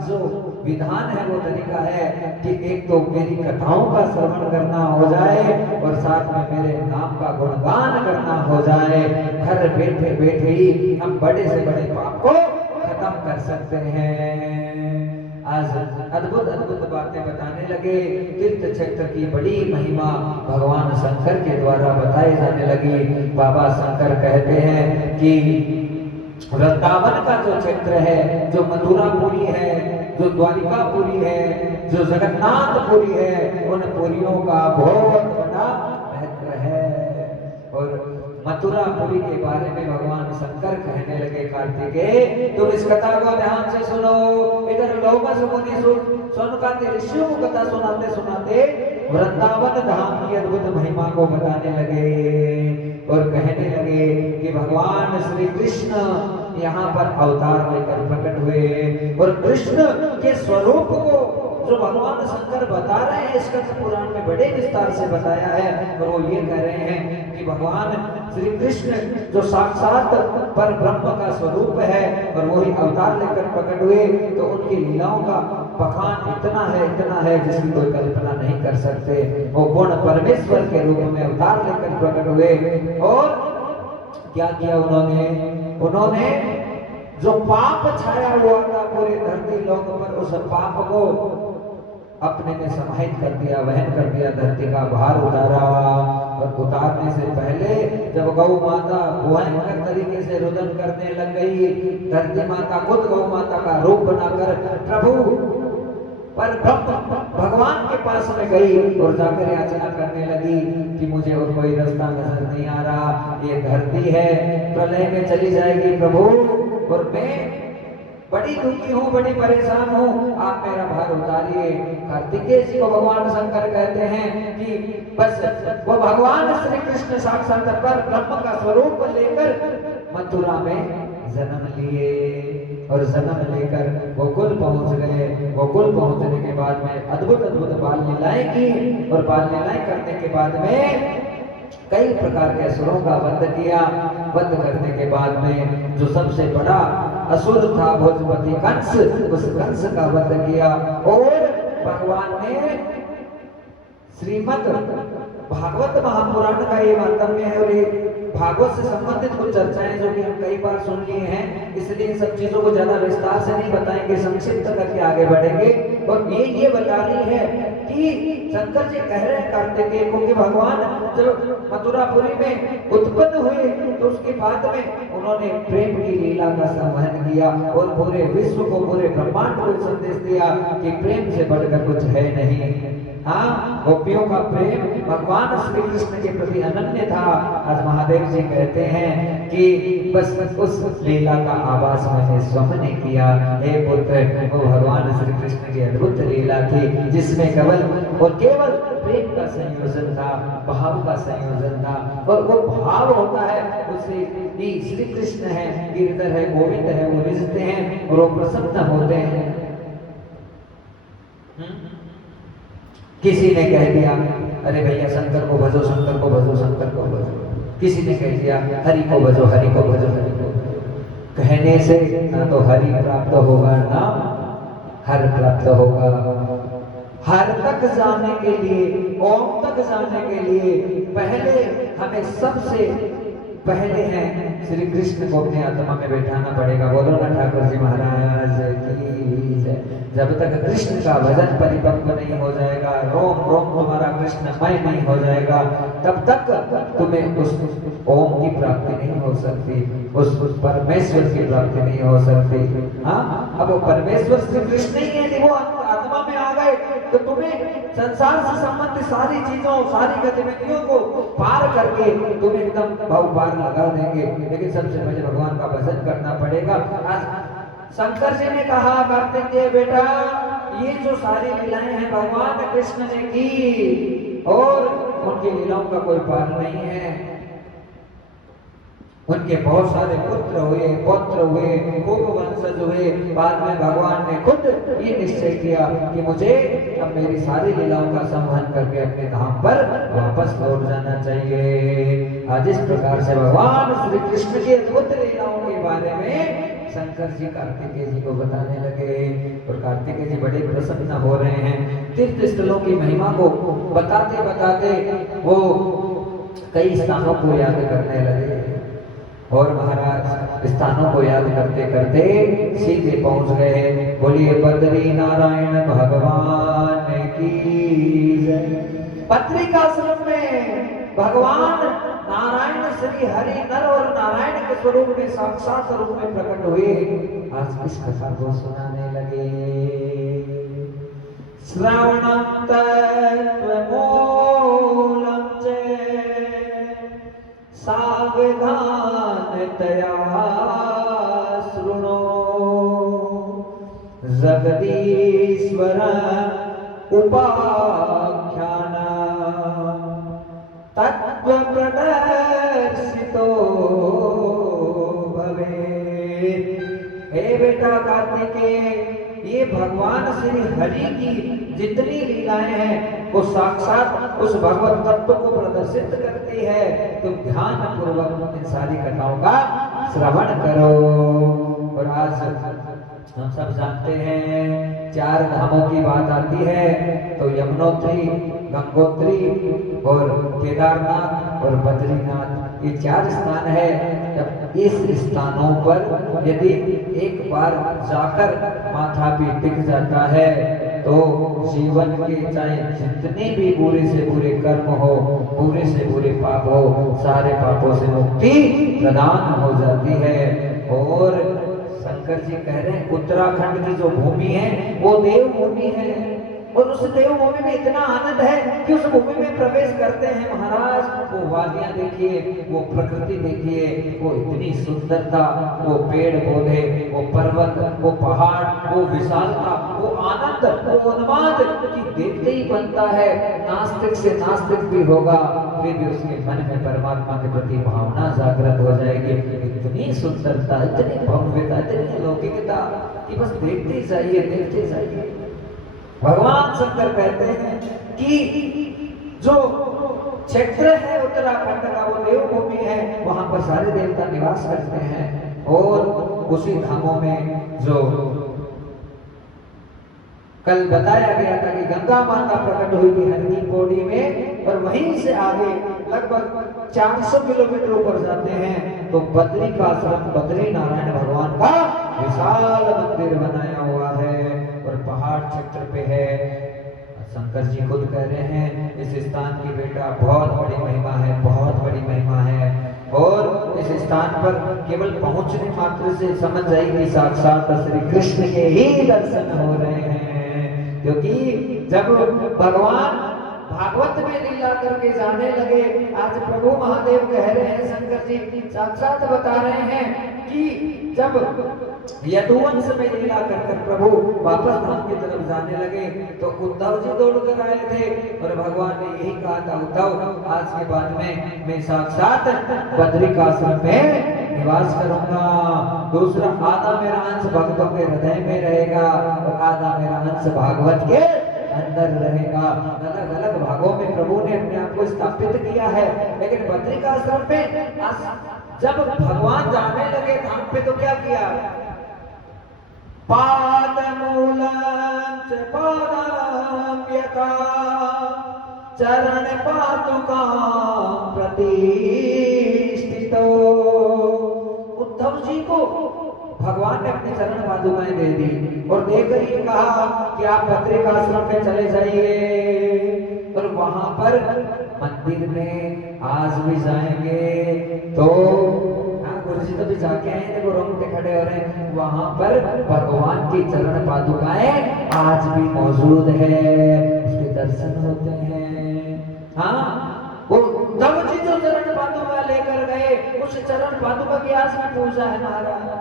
जो विधान है वो तरीका है कि एक तो मेरी कथाओं का श्रवण करना हो जाए और साथ में मेरे नाम का गुणगान करना हो जाए। घर बैठे बैठे ही हम बड़े से बड़े पाप को खत्म कर सकते हैं। आज अद्भुत अद्भुत बातें बताने लगे, तीर्थ क्षेत्र की बड़ी महिमा भगवान शंकर के द्वारा बताई जाने लगी। बाबा शंकर कहते हैं कि वृंदावन का जो क्षेत्र है, जो मथुरापुरी है, जो द्वारिकापुरी है, जो जगन्नाथपुरी है, उन पुरियों का बहुत बड़ा महत्व है। और मथुरापुरी के बारे में भगवान शंकर कहने लगे, कार्तिकेय तुम इस कथा को ध्यान से सुनो। इधर लोमस मुनि सुनकाते ऋषियों को कथा सुनाते सुनाते वृंदावन धाम की अद्भुत महिमा को बताने लगे और कहने लगे कि भगवान श्री कृष्ण यहाँ पर अवतार लेकर प्रकट हुए और कृष्ण के स्वरूप को जो भगवान शंकर बता रहे हैं, इसका पुराण में बड़े विस्तार से बताया है। और वो ये कह रहे हैं कि भगवान श्री कृष्ण जो साक्षात पर ब्रह्म का स्वरूप है और वही अवतार लेकर प्रकट हुए, तो उनकी लीलाओं का बखान इतना है जिसकी कोई कल्पना नहीं कर सकते। वो पूर्ण परमेश्वर के रूप में अवतार लेकर प्रकट हुए और क्या किया उन्होंने जो पाप छाया हुआ था पूरे धरती लोक पर, उस पाप को अपने में समाहित कर दिया, वहन कर दिया, धरती का भार उतारा। और उतारने से पहले जब गौ माता भयंकर तरीके से रुदन करने लग गई, धरती माता खुद गौ माता का रूप बनाकर प्रभु पर भगवान के पास में गई और जाकर याचना करने लगी कि मुझे और कोई रास्ता नजर नहीं आ रहा, ये धरती है प्रलय में चली जाएगी प्रभु, और मैं बड़ी दुखी हूँ, बड़ी परेशान हूँ, आप मेरा भार उतारिए। कार्तिकेय जी को भगवान शंकर कहते हैं कि बस वो भगवान श्री कृष्ण साक्षात पर ब्रह्म का स्वरूप लेकर मथुरा में जन्म लिए और जन्म लेकर गोकुल पहुंच गए। गोकुल पहुंचने के बाद में अद्भुत बाल लीलाएं की और बाल लीलाएं करने के बाद में कई प्रकार के असुरों का वध किया। वध करने के बाद में जो सबसे बड़ा असुर था भोजपति कंस, उस कंस का वध किया। और भगवान ने श्रीमद् भागवत महापुराण का ये माध्यम है और ये भागवत से संबंधित कुछ चर्चाएं जो कि हम कई बार सुन लिए हैं, इसलिए इन सब चीजों को ज्यादा विस्तार से नहीं बताएंगे, संक्षिप्त करके आगे बढ़ेंगे। और ये बता रही है कि शंकर जी कह रहे हैं कार्तिकेय को कि भगवान जब मथुरापुरी में उत्पन्न हुए तो उसके बाद में उन्होंने प्रेम की लीला का संवहन किया और पूरे विश्व को, पूरे ब्रह्मांड को संदेश दिया कि प्रेम से बढ़कर कुछ है नहीं। हाँ, गोपियों का प्रेम भगवान श्री कृष्ण के प्रति अनन्य था। आज महादेव जी कहते हैं कि बस उस लीला का आभास मैंने स्वप्न किया। हे पुत्र, वो भगवान श्री कृष्ण की अद्भुत लीला थी जिसमें केवल प्रेम का संयोजन था, भाव का संयोजन था। और वो भाव होता है उससे कि श्री कृष्ण है, गिरधर है, गोविंद है, वो रिझते हैं और वो प्रसन्न होते हैं। किसी ने कह दिया अरे भैया शंकर को भजो, शंकर को भजो, शंकर को भजो। किसी ने कह दिया हरि को भजो, हरि को भजो, हरि को। कहने से ना तो हरि प्राप्त होगा ना हर प्राप्त होगा। हर तक जाने के लिए, ओम तक जाने के लिए पहले हमें सबसे पहले है श्री कृष्ण को अपने आत्मा में बैठाना पड़ेगा। बोलो ना ठाकुर जी महाराज की। जब तक कृष्ण का भजन परिपक्व नहीं हो जाएगा, रोम रोम तुम्हारा कृष्णमय नहीं हो जाएगा, तब तक तुम्हें उस ओम की प्राप्ति नहीं हो सकती, उस परमेश्वर की प्राप्ति नहीं हो सकती। हाँ, अब वो परमेश्वर श्री कृष्ण ही है, वो आत्मा में आ गए तो तुम्हें संसार से संबंधित सारी चीजों, सारी गतिविधियों को पार करके तुम एकदम भाव पार लगा देंगे। लेकिन सबसे पहले भगवान का भजन करना पड़ेगा। आज शंकर जी ने कहा कार्तिकेय बेटा, ये जो सारी लीलाएं हैं भगवान कृष्ण ने की और उनकी लीलाओं का कोई पार नहीं है। उनके बहुत सारे पुत्र हुए, पौत्र हुए, खूब वंशज हुए। बाद में भगवान ने खुद ये निश्चय किया कि मुझे अब मेरी सारी लीलाओं का संवहन करके अपने धाम पर वापस लौट जाना चाहिए। आज इस प्रकार से भगवान श्री कृष्ण की अद्भुत लीलाओं के बारे में शंकर जी कार्तिकेय जी को बताने लगे और कार्तिकेय जी बड़े प्रसन्न हो रहे हैं। तीर्थ स्थलों की महिमा को बताते बताते वो कई स्थानों को याद करने लगे और महाराज स्थानों को याद करते करते सीधे पहुंच गए। बोलिए बद्री नारायण भगवान की जय। बद्रिकाश्रम में भगवान नारायण श्री हरि नर और नारायण के स्वरूप में साक्षात रूप में प्रकट हुए। आज इस कथा को सुनाने लगे। श्रवणं तत्त्वमूलं च सावधानतया शृणु जगदीश्वर उपाख्यान तत्व प्रदर्शितो भवेत्। हे बेटा कार्तिकेय, ये भगवान श्री हरि की जितनी लीलाएं हैं वो साक्षात उस भगवत तत्व को प्रदर्शित करती है। तुम ध्यान पूर्वक इन सारी कथाओं का श्रवण करो। और आज हम सब जानते हैं 4 धामों की बात आती है तो यमुनोत्री, गंगोत्री और केदारनाथ और बद्रीनाथ, ये 4 स्थान है। जब इस स्थानों पर यदि एक बार जाकर माथा भी टिक जाता है तो जीवन के चाहे जितने भी बुरे से बुरे कर्म हो, बुरे से बुरे पाप हो, सारे पापों से मुक्ति प्रदान हो जाती है। और शंकर जी कह रहे हैं उत्तराखंड की जो भूमि है वो देव भूमि है और उस देव भूमि में इतना आनंद है कि उस भूमि में प्रवेश करते हैं महाराज, वो वादियां देखिए, वो प्रकृति देखिए, वो इतनी सुंदरता, वो पेड़ पौधे, वो पर्वत, वो पहाड़, वो विशालता, वो आनंद, वो उन्माद कि देखते ही बनता है। नास्तिक से नास्तिक भी होगा फिर भी उसके मन में परमात्मा के प्रति भावना जागृत हो जाएगी। इतनी सुंदरता, इतनी भव्यता, इतनी अलौकिकता कि बस देखते जाइए, देखते जाइए। भगवान शंकर कहते हैं कि जो क्षेत्र है उत्तराखंड का वो देवभूमि है, वहां पर सारे देवता निवास करते हैं। और उसी धामों में जो कल बताया गया था कि गंगा माता प्रकट हुई थी हर की पौड़ी में, और वहीं से आगे लगभग 400 किलोमीटर ऊपर जाते हैं तो बद्री का आश्रम, बद्री नारायण भगवान का विशाल मंदिर बनाया हुआ है और पहाड़ क्षेत्र पे है। शंकर जी खुद कह रहे हैं इस स्थान की बेटा बहुत बड़ी महिमा है, बहुत बड़ी महिमा है। और इस स्थान पर केवल पहुंचने मात्र से समझ जाएगी साक्षात श्री कृष्ण के ही दर्शन हो रहे हैं। क्योंकि जब भगवान भागवत में लीला करके जाने लगे, आज प्रभु महादेव कह रहे हैं, शंकर जी साक्षात बता रहे हैं कि जब यदुवंश में लीला कर प्रभु वापस धाम की तरफ जाने लगे तो उद्धव जी दौड़ कर आए थे और भगवान ने यही कहा था, उद्धव आज के बाद में मैं साक्षात बद्रिकाश्रम में निवास करूंगा। दूसरा, आधा मेरा अंश भक्तों के हृदय में रहेगा और आधा मेरा अंश भागवत के अंदर रहेगा। अलग अलग भागों में प्रभु ने अपने आप को स्थापित किया है, लेकिन बद्रिकाश्रम में जब भगवान जाने लगे धाम पे तो क्या किया? पादमूलं च पादं यथा चरण पादुकां प्रतिष्ठितो। उद्धव जी को भगवान ने अपनी चरण पादुकाएं दे दी और देकर ये कहा कि आप बद्रिकाश्रम में चले जाइए। और वहां पर मंदिर में आज भी जाएंगे तो गुरु जी तो भी जाके आए थे, वो रोंगटे खड़े हो रहे हैं। वहां पर भगवान की चरण पादुकाएं आज भी मौजूद है, उसके दर्शन होते हैं। हाँ, वो उद्धव जी जो चरण पादुका लेकर गए, उस चरण पादुका की आज में पूजा है महाराज।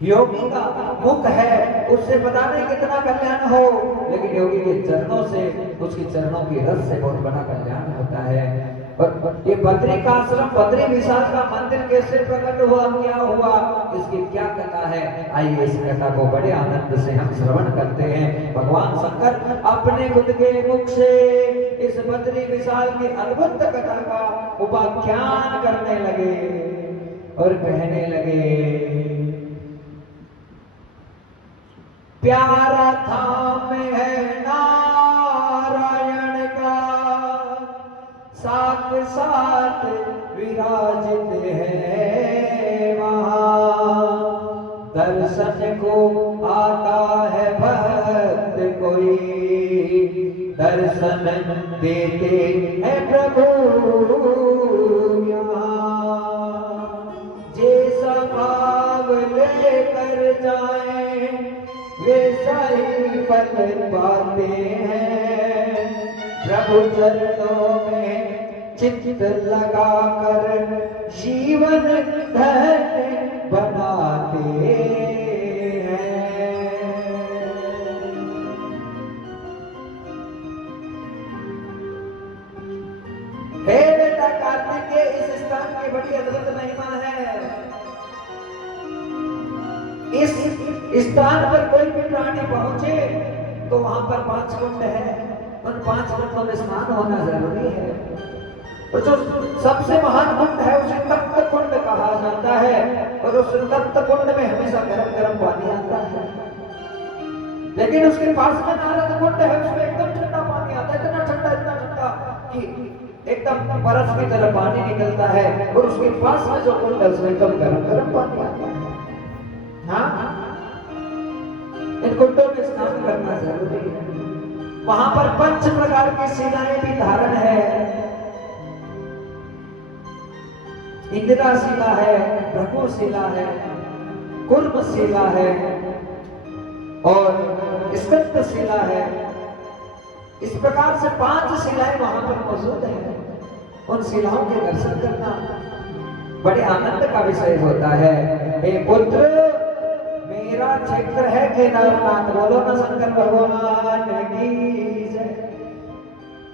योगी का मुख है, उससे पता नहीं कितना कल्याण हो, लेकिन योगी के चरणों से, उसके चरणों की रस से बहुत बड़ा कल्याण होता है। और ये बद्रिकाश्रम, बद्री विशाल का मंदिर कैसे प्रकट हुआ, क्या हुआ, इसकी क्या कथा है, आइए इस कथा को बड़े आनंद से हम श्रवण करते हैं। भगवान शंकर अपने खुद के मुख से इस बद्री विशाल की अद्भुत कथा का उपाख्यान करने लगे और कहने लगे, प्यारा धाम है नारायण का, साक्षात विराजित है वहाँ, दर्शन को आता है भक्त कोई, दर्शन देते हैं प्रभु यहाँ। जैसा भाव लेकर जाए वैसा ही फल पाते हैं। प्रभु चरणों में चित्त लगाकर जीवन धन्य बनाते हैं। हे बेटा कार्तिक के इस स्थान की बड़ी अद्भुत महिमा है। इस स्थान पर कोई भी प्राणी पहुंचे तो वहां पर 5 कुंड है, उन 5 कुंडों में स्नान होना जरूरी है। और जो सबसे महान कुंड है उसे तप्त कुंड कहा जाता है, और उस तप्त कुंड में हमेशा गर्म गर्म पानी आता है। लेकिन उसके पास में नारद कुंड है, उसमें एकदम ठंडा पानी आता है, इतना ठंडा कि एकदम बर्फ की तरह पानी निकलता है। और उसके पास में जो कुंड है उसमें एकदम गर्म गर्म पानी आता है। हाँ, इन कुंडों में स्नान करना जरूरी है। वहां पर 5 प्रकार की शिलाएं भी धारण है। इंदिरा शिला है, भृगु शिला है, कुर्म शिला है और स्कंद शिला है। इस प्रकार से 5 शिलाएं वहां पर मौजूद हैं। उन शिलाओं के दर्शन करना बड़े आनंद का विषय होता है। हे पुत्र, मेरा क्षेत्र है केदारनाथ, बोलो ना शंकर भगवान की जय।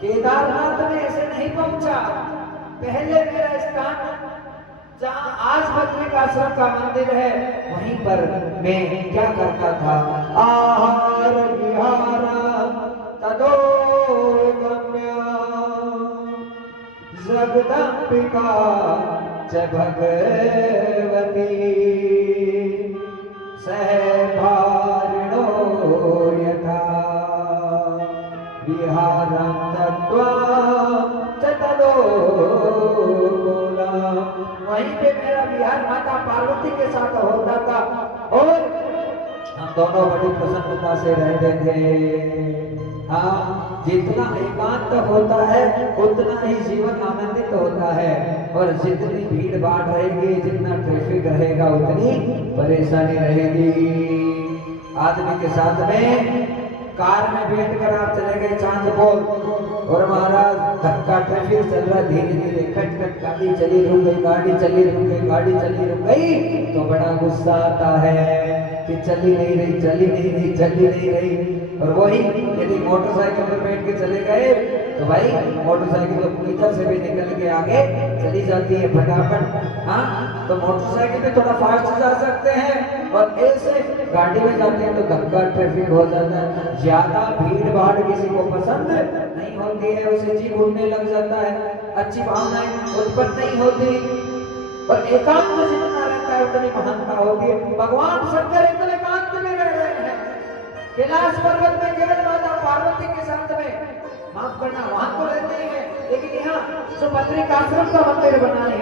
केदारनाथ में ऐसे नहीं पहुंचा, पहले मेरा स्थान जहां आज बद्रिकाश्रम का मंदिर है वहीं पर मैं क्या करता था, आहार विहार तदो गम्य जगदंबिका च भगवती सहभारिणो यथा विहारं तत्त्वा च तदो बोला। वहीं पे मेरा विहार माता पार्वती के साथ होता था और हम दोनों बड़ी प्रसन्नता से रहते थे। हाँ, जितना एकांत होता है उतना ही जीवन आनंदित होता है, और जितनी भीड़ भाड़ रहेगी, जितना ट्रैफिक रहेगा, उतनी परेशानी रहेगी। आदमी के साथ में कार में बैठकर आप चले गए चांदपुर और महाराज धक्का ट्रैफिक चल रहा, धीरे धीरे खट खट गाड़ी चली रुक गई, गाड़ी चली रुक गई, गाड़ी चली रुक गई, तो बड़ा गुस्सा आता है कि चली नहीं रही, चली नहीं रही, चली नहीं रही। और वही यदि मोटरसाइकिल पर बैठ के चले गए तो भाई मोटरसाइकिल तो इधर से भी निकल के आगे चली जाती है फटाफट। हाँ, तो मोटरसाइकिल में थोड़ा फास्ट जा सकते हैं, और ऐसे गाड़ी में जाते हैं तो धक्का ट्रैफिक हो जाता है। ज्यादा भीड़ भाड़ किसी को पसंद नहीं होती है, उसे जी उड़ने लग जाता है, अच्छी भावनाएं उत्पन्न नहीं होती। और एकांत जितना रहता है उतनी महानता होती है। भगवान शंकर एकदम एकांत में रह रहे हैं कैलाश पर्वत में, केवल माता पार्वती के साथ में, माफ करना वहां तो रहते हैं, लेकिन यहाँ जो बद्रिकाश्रम का मंदिर बना है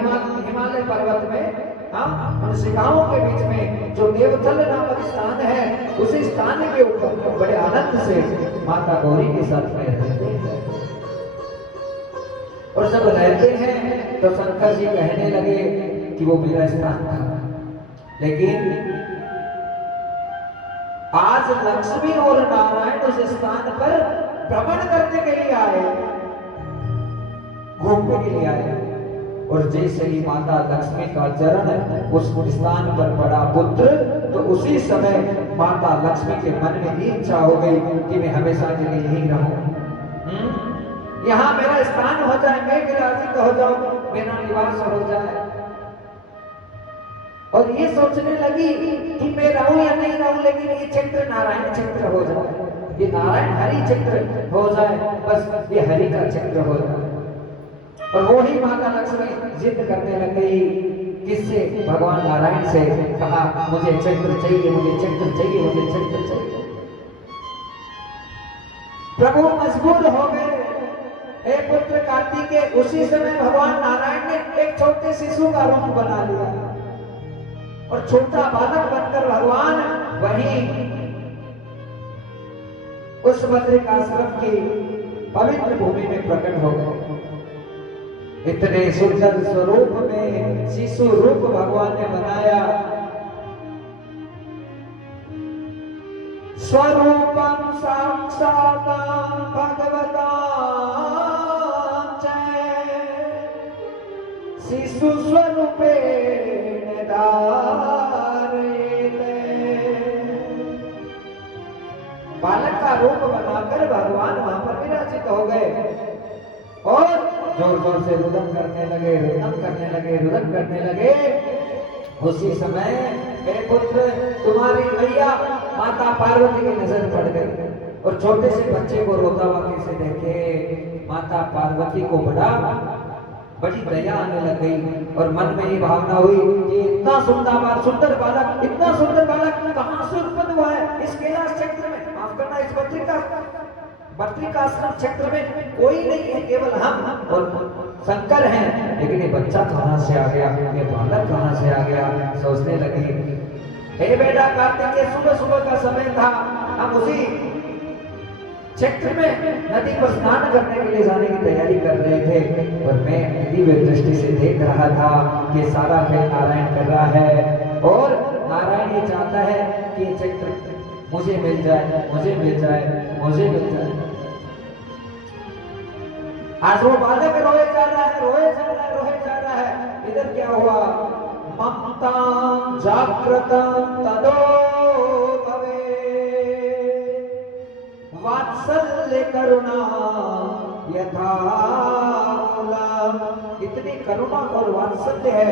हिमालय पर्वत में, हाँ, उन शिखाओं के बीच में जो देवथल नामक स्थान है, उसी स्थान के ऊपर बड़े आनंद से माता गौरी के साथ में रहते हैं। और जब रहते हैं तो शंकर जी कहने लगे कि वो मेरा स्थान था, लेकिन आज लक्ष्मी और नारायण उस स्थान पर भ्रमण करने के लिए आए, घूमने के लिए आए। और जैसे ही माता लक्ष्मी का चरण उस स्थान पर पड़ा पुत्र, तो उसी समय माता लक्ष्मी के मन में ये इच्छा हो गई कि मैं हमेशा के लिए यहीं रहूं, यहाँ मेरा स्थान हो जाए, मैं विराजित हो जाऊं, मेरा निवास हो जाए। और ये सोचने लगी कि मैं रहूं या नहीं रहूं, लेकिन ये क्षेत्र नारायण क्षेत्र हो जाए, ये नारायण हरि क्षेत्र हो जाए, बस ये हरि का क्षेत्र हो जाए। और वो ही माता लक्ष्मी जिद करने लग गई, किससे? भगवान नारायण से कहा, मुझे क्षेत्र चाहिए, मुझे क्षेत्र चाहिए, मुझे क्षेत्र चाहिए। प्रभु मजबूर हो गए, हे पुत्र कार्तिकेय। उसी समय भगवान नारायण ने एक छोटे शिशु का रूप बना लिया और छोटा बालक बनकर भगवान वहीं उस बद्रिकाश्रम की पवित्र भूमि में प्रकट हो गए। इतने सुंदर स्वरूप में शिशु रूप भगवान ने बनाया। स्वरूपम साक्षातां भगवतां च शिशु स्वरूपेण धारयते। बालक का रूप बनाकर भगवान वहां पर विराजित हो गए और जोर जोर से रुदन करने लगे, रुदन करने लगे, रुदन करने लगे। उसी समय हे पुत्र, तुम्हारी मैया माता पार्वती की नजर पड़ गई और छोटे से बच्चे को रोता हुआ कैसे देखे माता पार्वती को बड़ी दया आने लग गई और मन में ये भावना हुई कि इतना सुंदर बालक कहां से उत्पन्न हुआ है इस कैलाश क्षेत्र में, माफ करना इस बद्रिकाश्रम क्षेत्र में कोई नहीं है, केवल हम और शंकर हैं। लेकिन ये बच्चा कहां से आ गया, ये बालक कहां से आ गया, सोचने लगी। हे बेटा कार्तिकेय, सुबह सुबह का समय था, हम उसी क्षेत्र में नदी पर स्नान करने के लिए जाने की तैयारी कर रहे थे और मैं दिव्य दृष्टि से देख रहा था कि सारा खेल नारायण कर रहा है और नारायण ये चाहता है कि ये क्षेत्र मुझे मिल जाए, मुझे मिल जाए, मुझे मिल जाए। आज वो बालक रोए जा रहा है, रोए जा रहा है, रोए जा रहा है। इधर क्या हुआ? ममतां जागृतं तदो भवे वात्सल्य करुणा यथा मूलम्। इतनी करुणा और वात्सल्य है,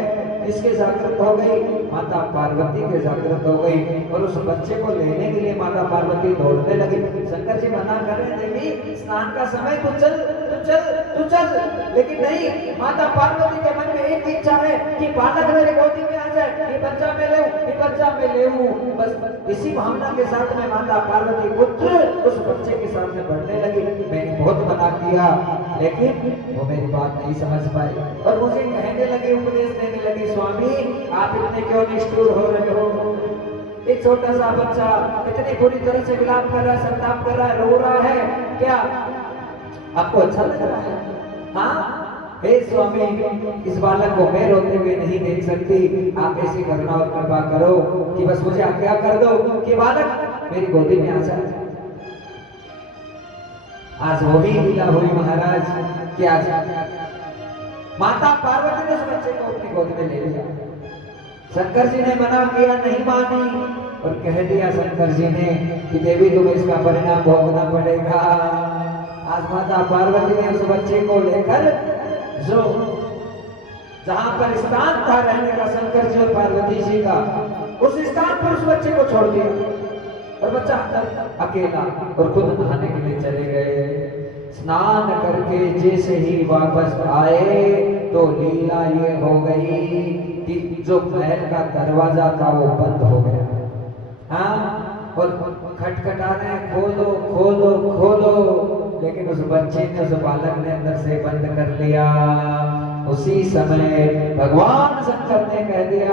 इसके जागृत हो गई, माता पार्वती के जागृत हो गई और उस बच्चे को लेने के लिए माता पार्वती दौड़ने लगी। शंकर जी मना कर रहे, देवी स्नान का समय, तू चल तू चल तू चल, लेकिन नहीं, माता पार्वती के मन में एक इच्छा है कि बालक मेरे गोदी में आ जाए, ये बच्चा मैं ले लूं, ये बच्चा मैं ले लूं। बस इसी भावना के साथ में माता पार्वती पुत्र उस बच्चे के सामने बढ़ने लगी। मैंने बहुत मना किया लेकिन वो मेरी बात नहीं समझ पाई और मुझे कहने लगे, उपदेश देने लगी, स्वामी आप इतने क्यों निष्ठुर हो रहे हो? एक छोटा सा बच्चा इतनी बुरी तरह से विलाप कर रहा है, संताप कर रहा है, रो रहा है, क्या आपको अच्छा लग रहा है? हाँ हे स्वामी, इस बालक को मैं रोते हुए नहीं देख सकती, आप ऐसी करुणा और कृपा करो कि बस मुझे आज्ञा कर दो कि बालक मेरी गोदी में आ जाए। आज वही लीला हुई महाराज कि आज माता पार्वती ने उस बच्चे को अपनी गोद में ले लिया। शंकर जी ने मना किया, नहीं मानी और कह दिया शंकर जी ने कि देवी तुम्हें इसका परिणाम भोगना पड़ेगा। आज माता पार्वती ने उस बच्चे को लेकर जो जहां पर स्थान था रहने का शंकर जी और पार्वती जी का, उस स्थान पर उस बच्चे को छोड़ दिया और बच्चा अकेला और खुद नहाने के लिए चले गए। स्नान करके जैसे ही वापस आए तो लीला ये हो गई कि जो महल का दरवाजा था वो बंद हो गया। हाँ, और खटखटा रहे, खोलो खोलो खोलो, लेकिन उस बच्चे ने, उस बालक ने अंदर से बंद कर लिया। उसी समय भगवान शंकर ने कह दिया,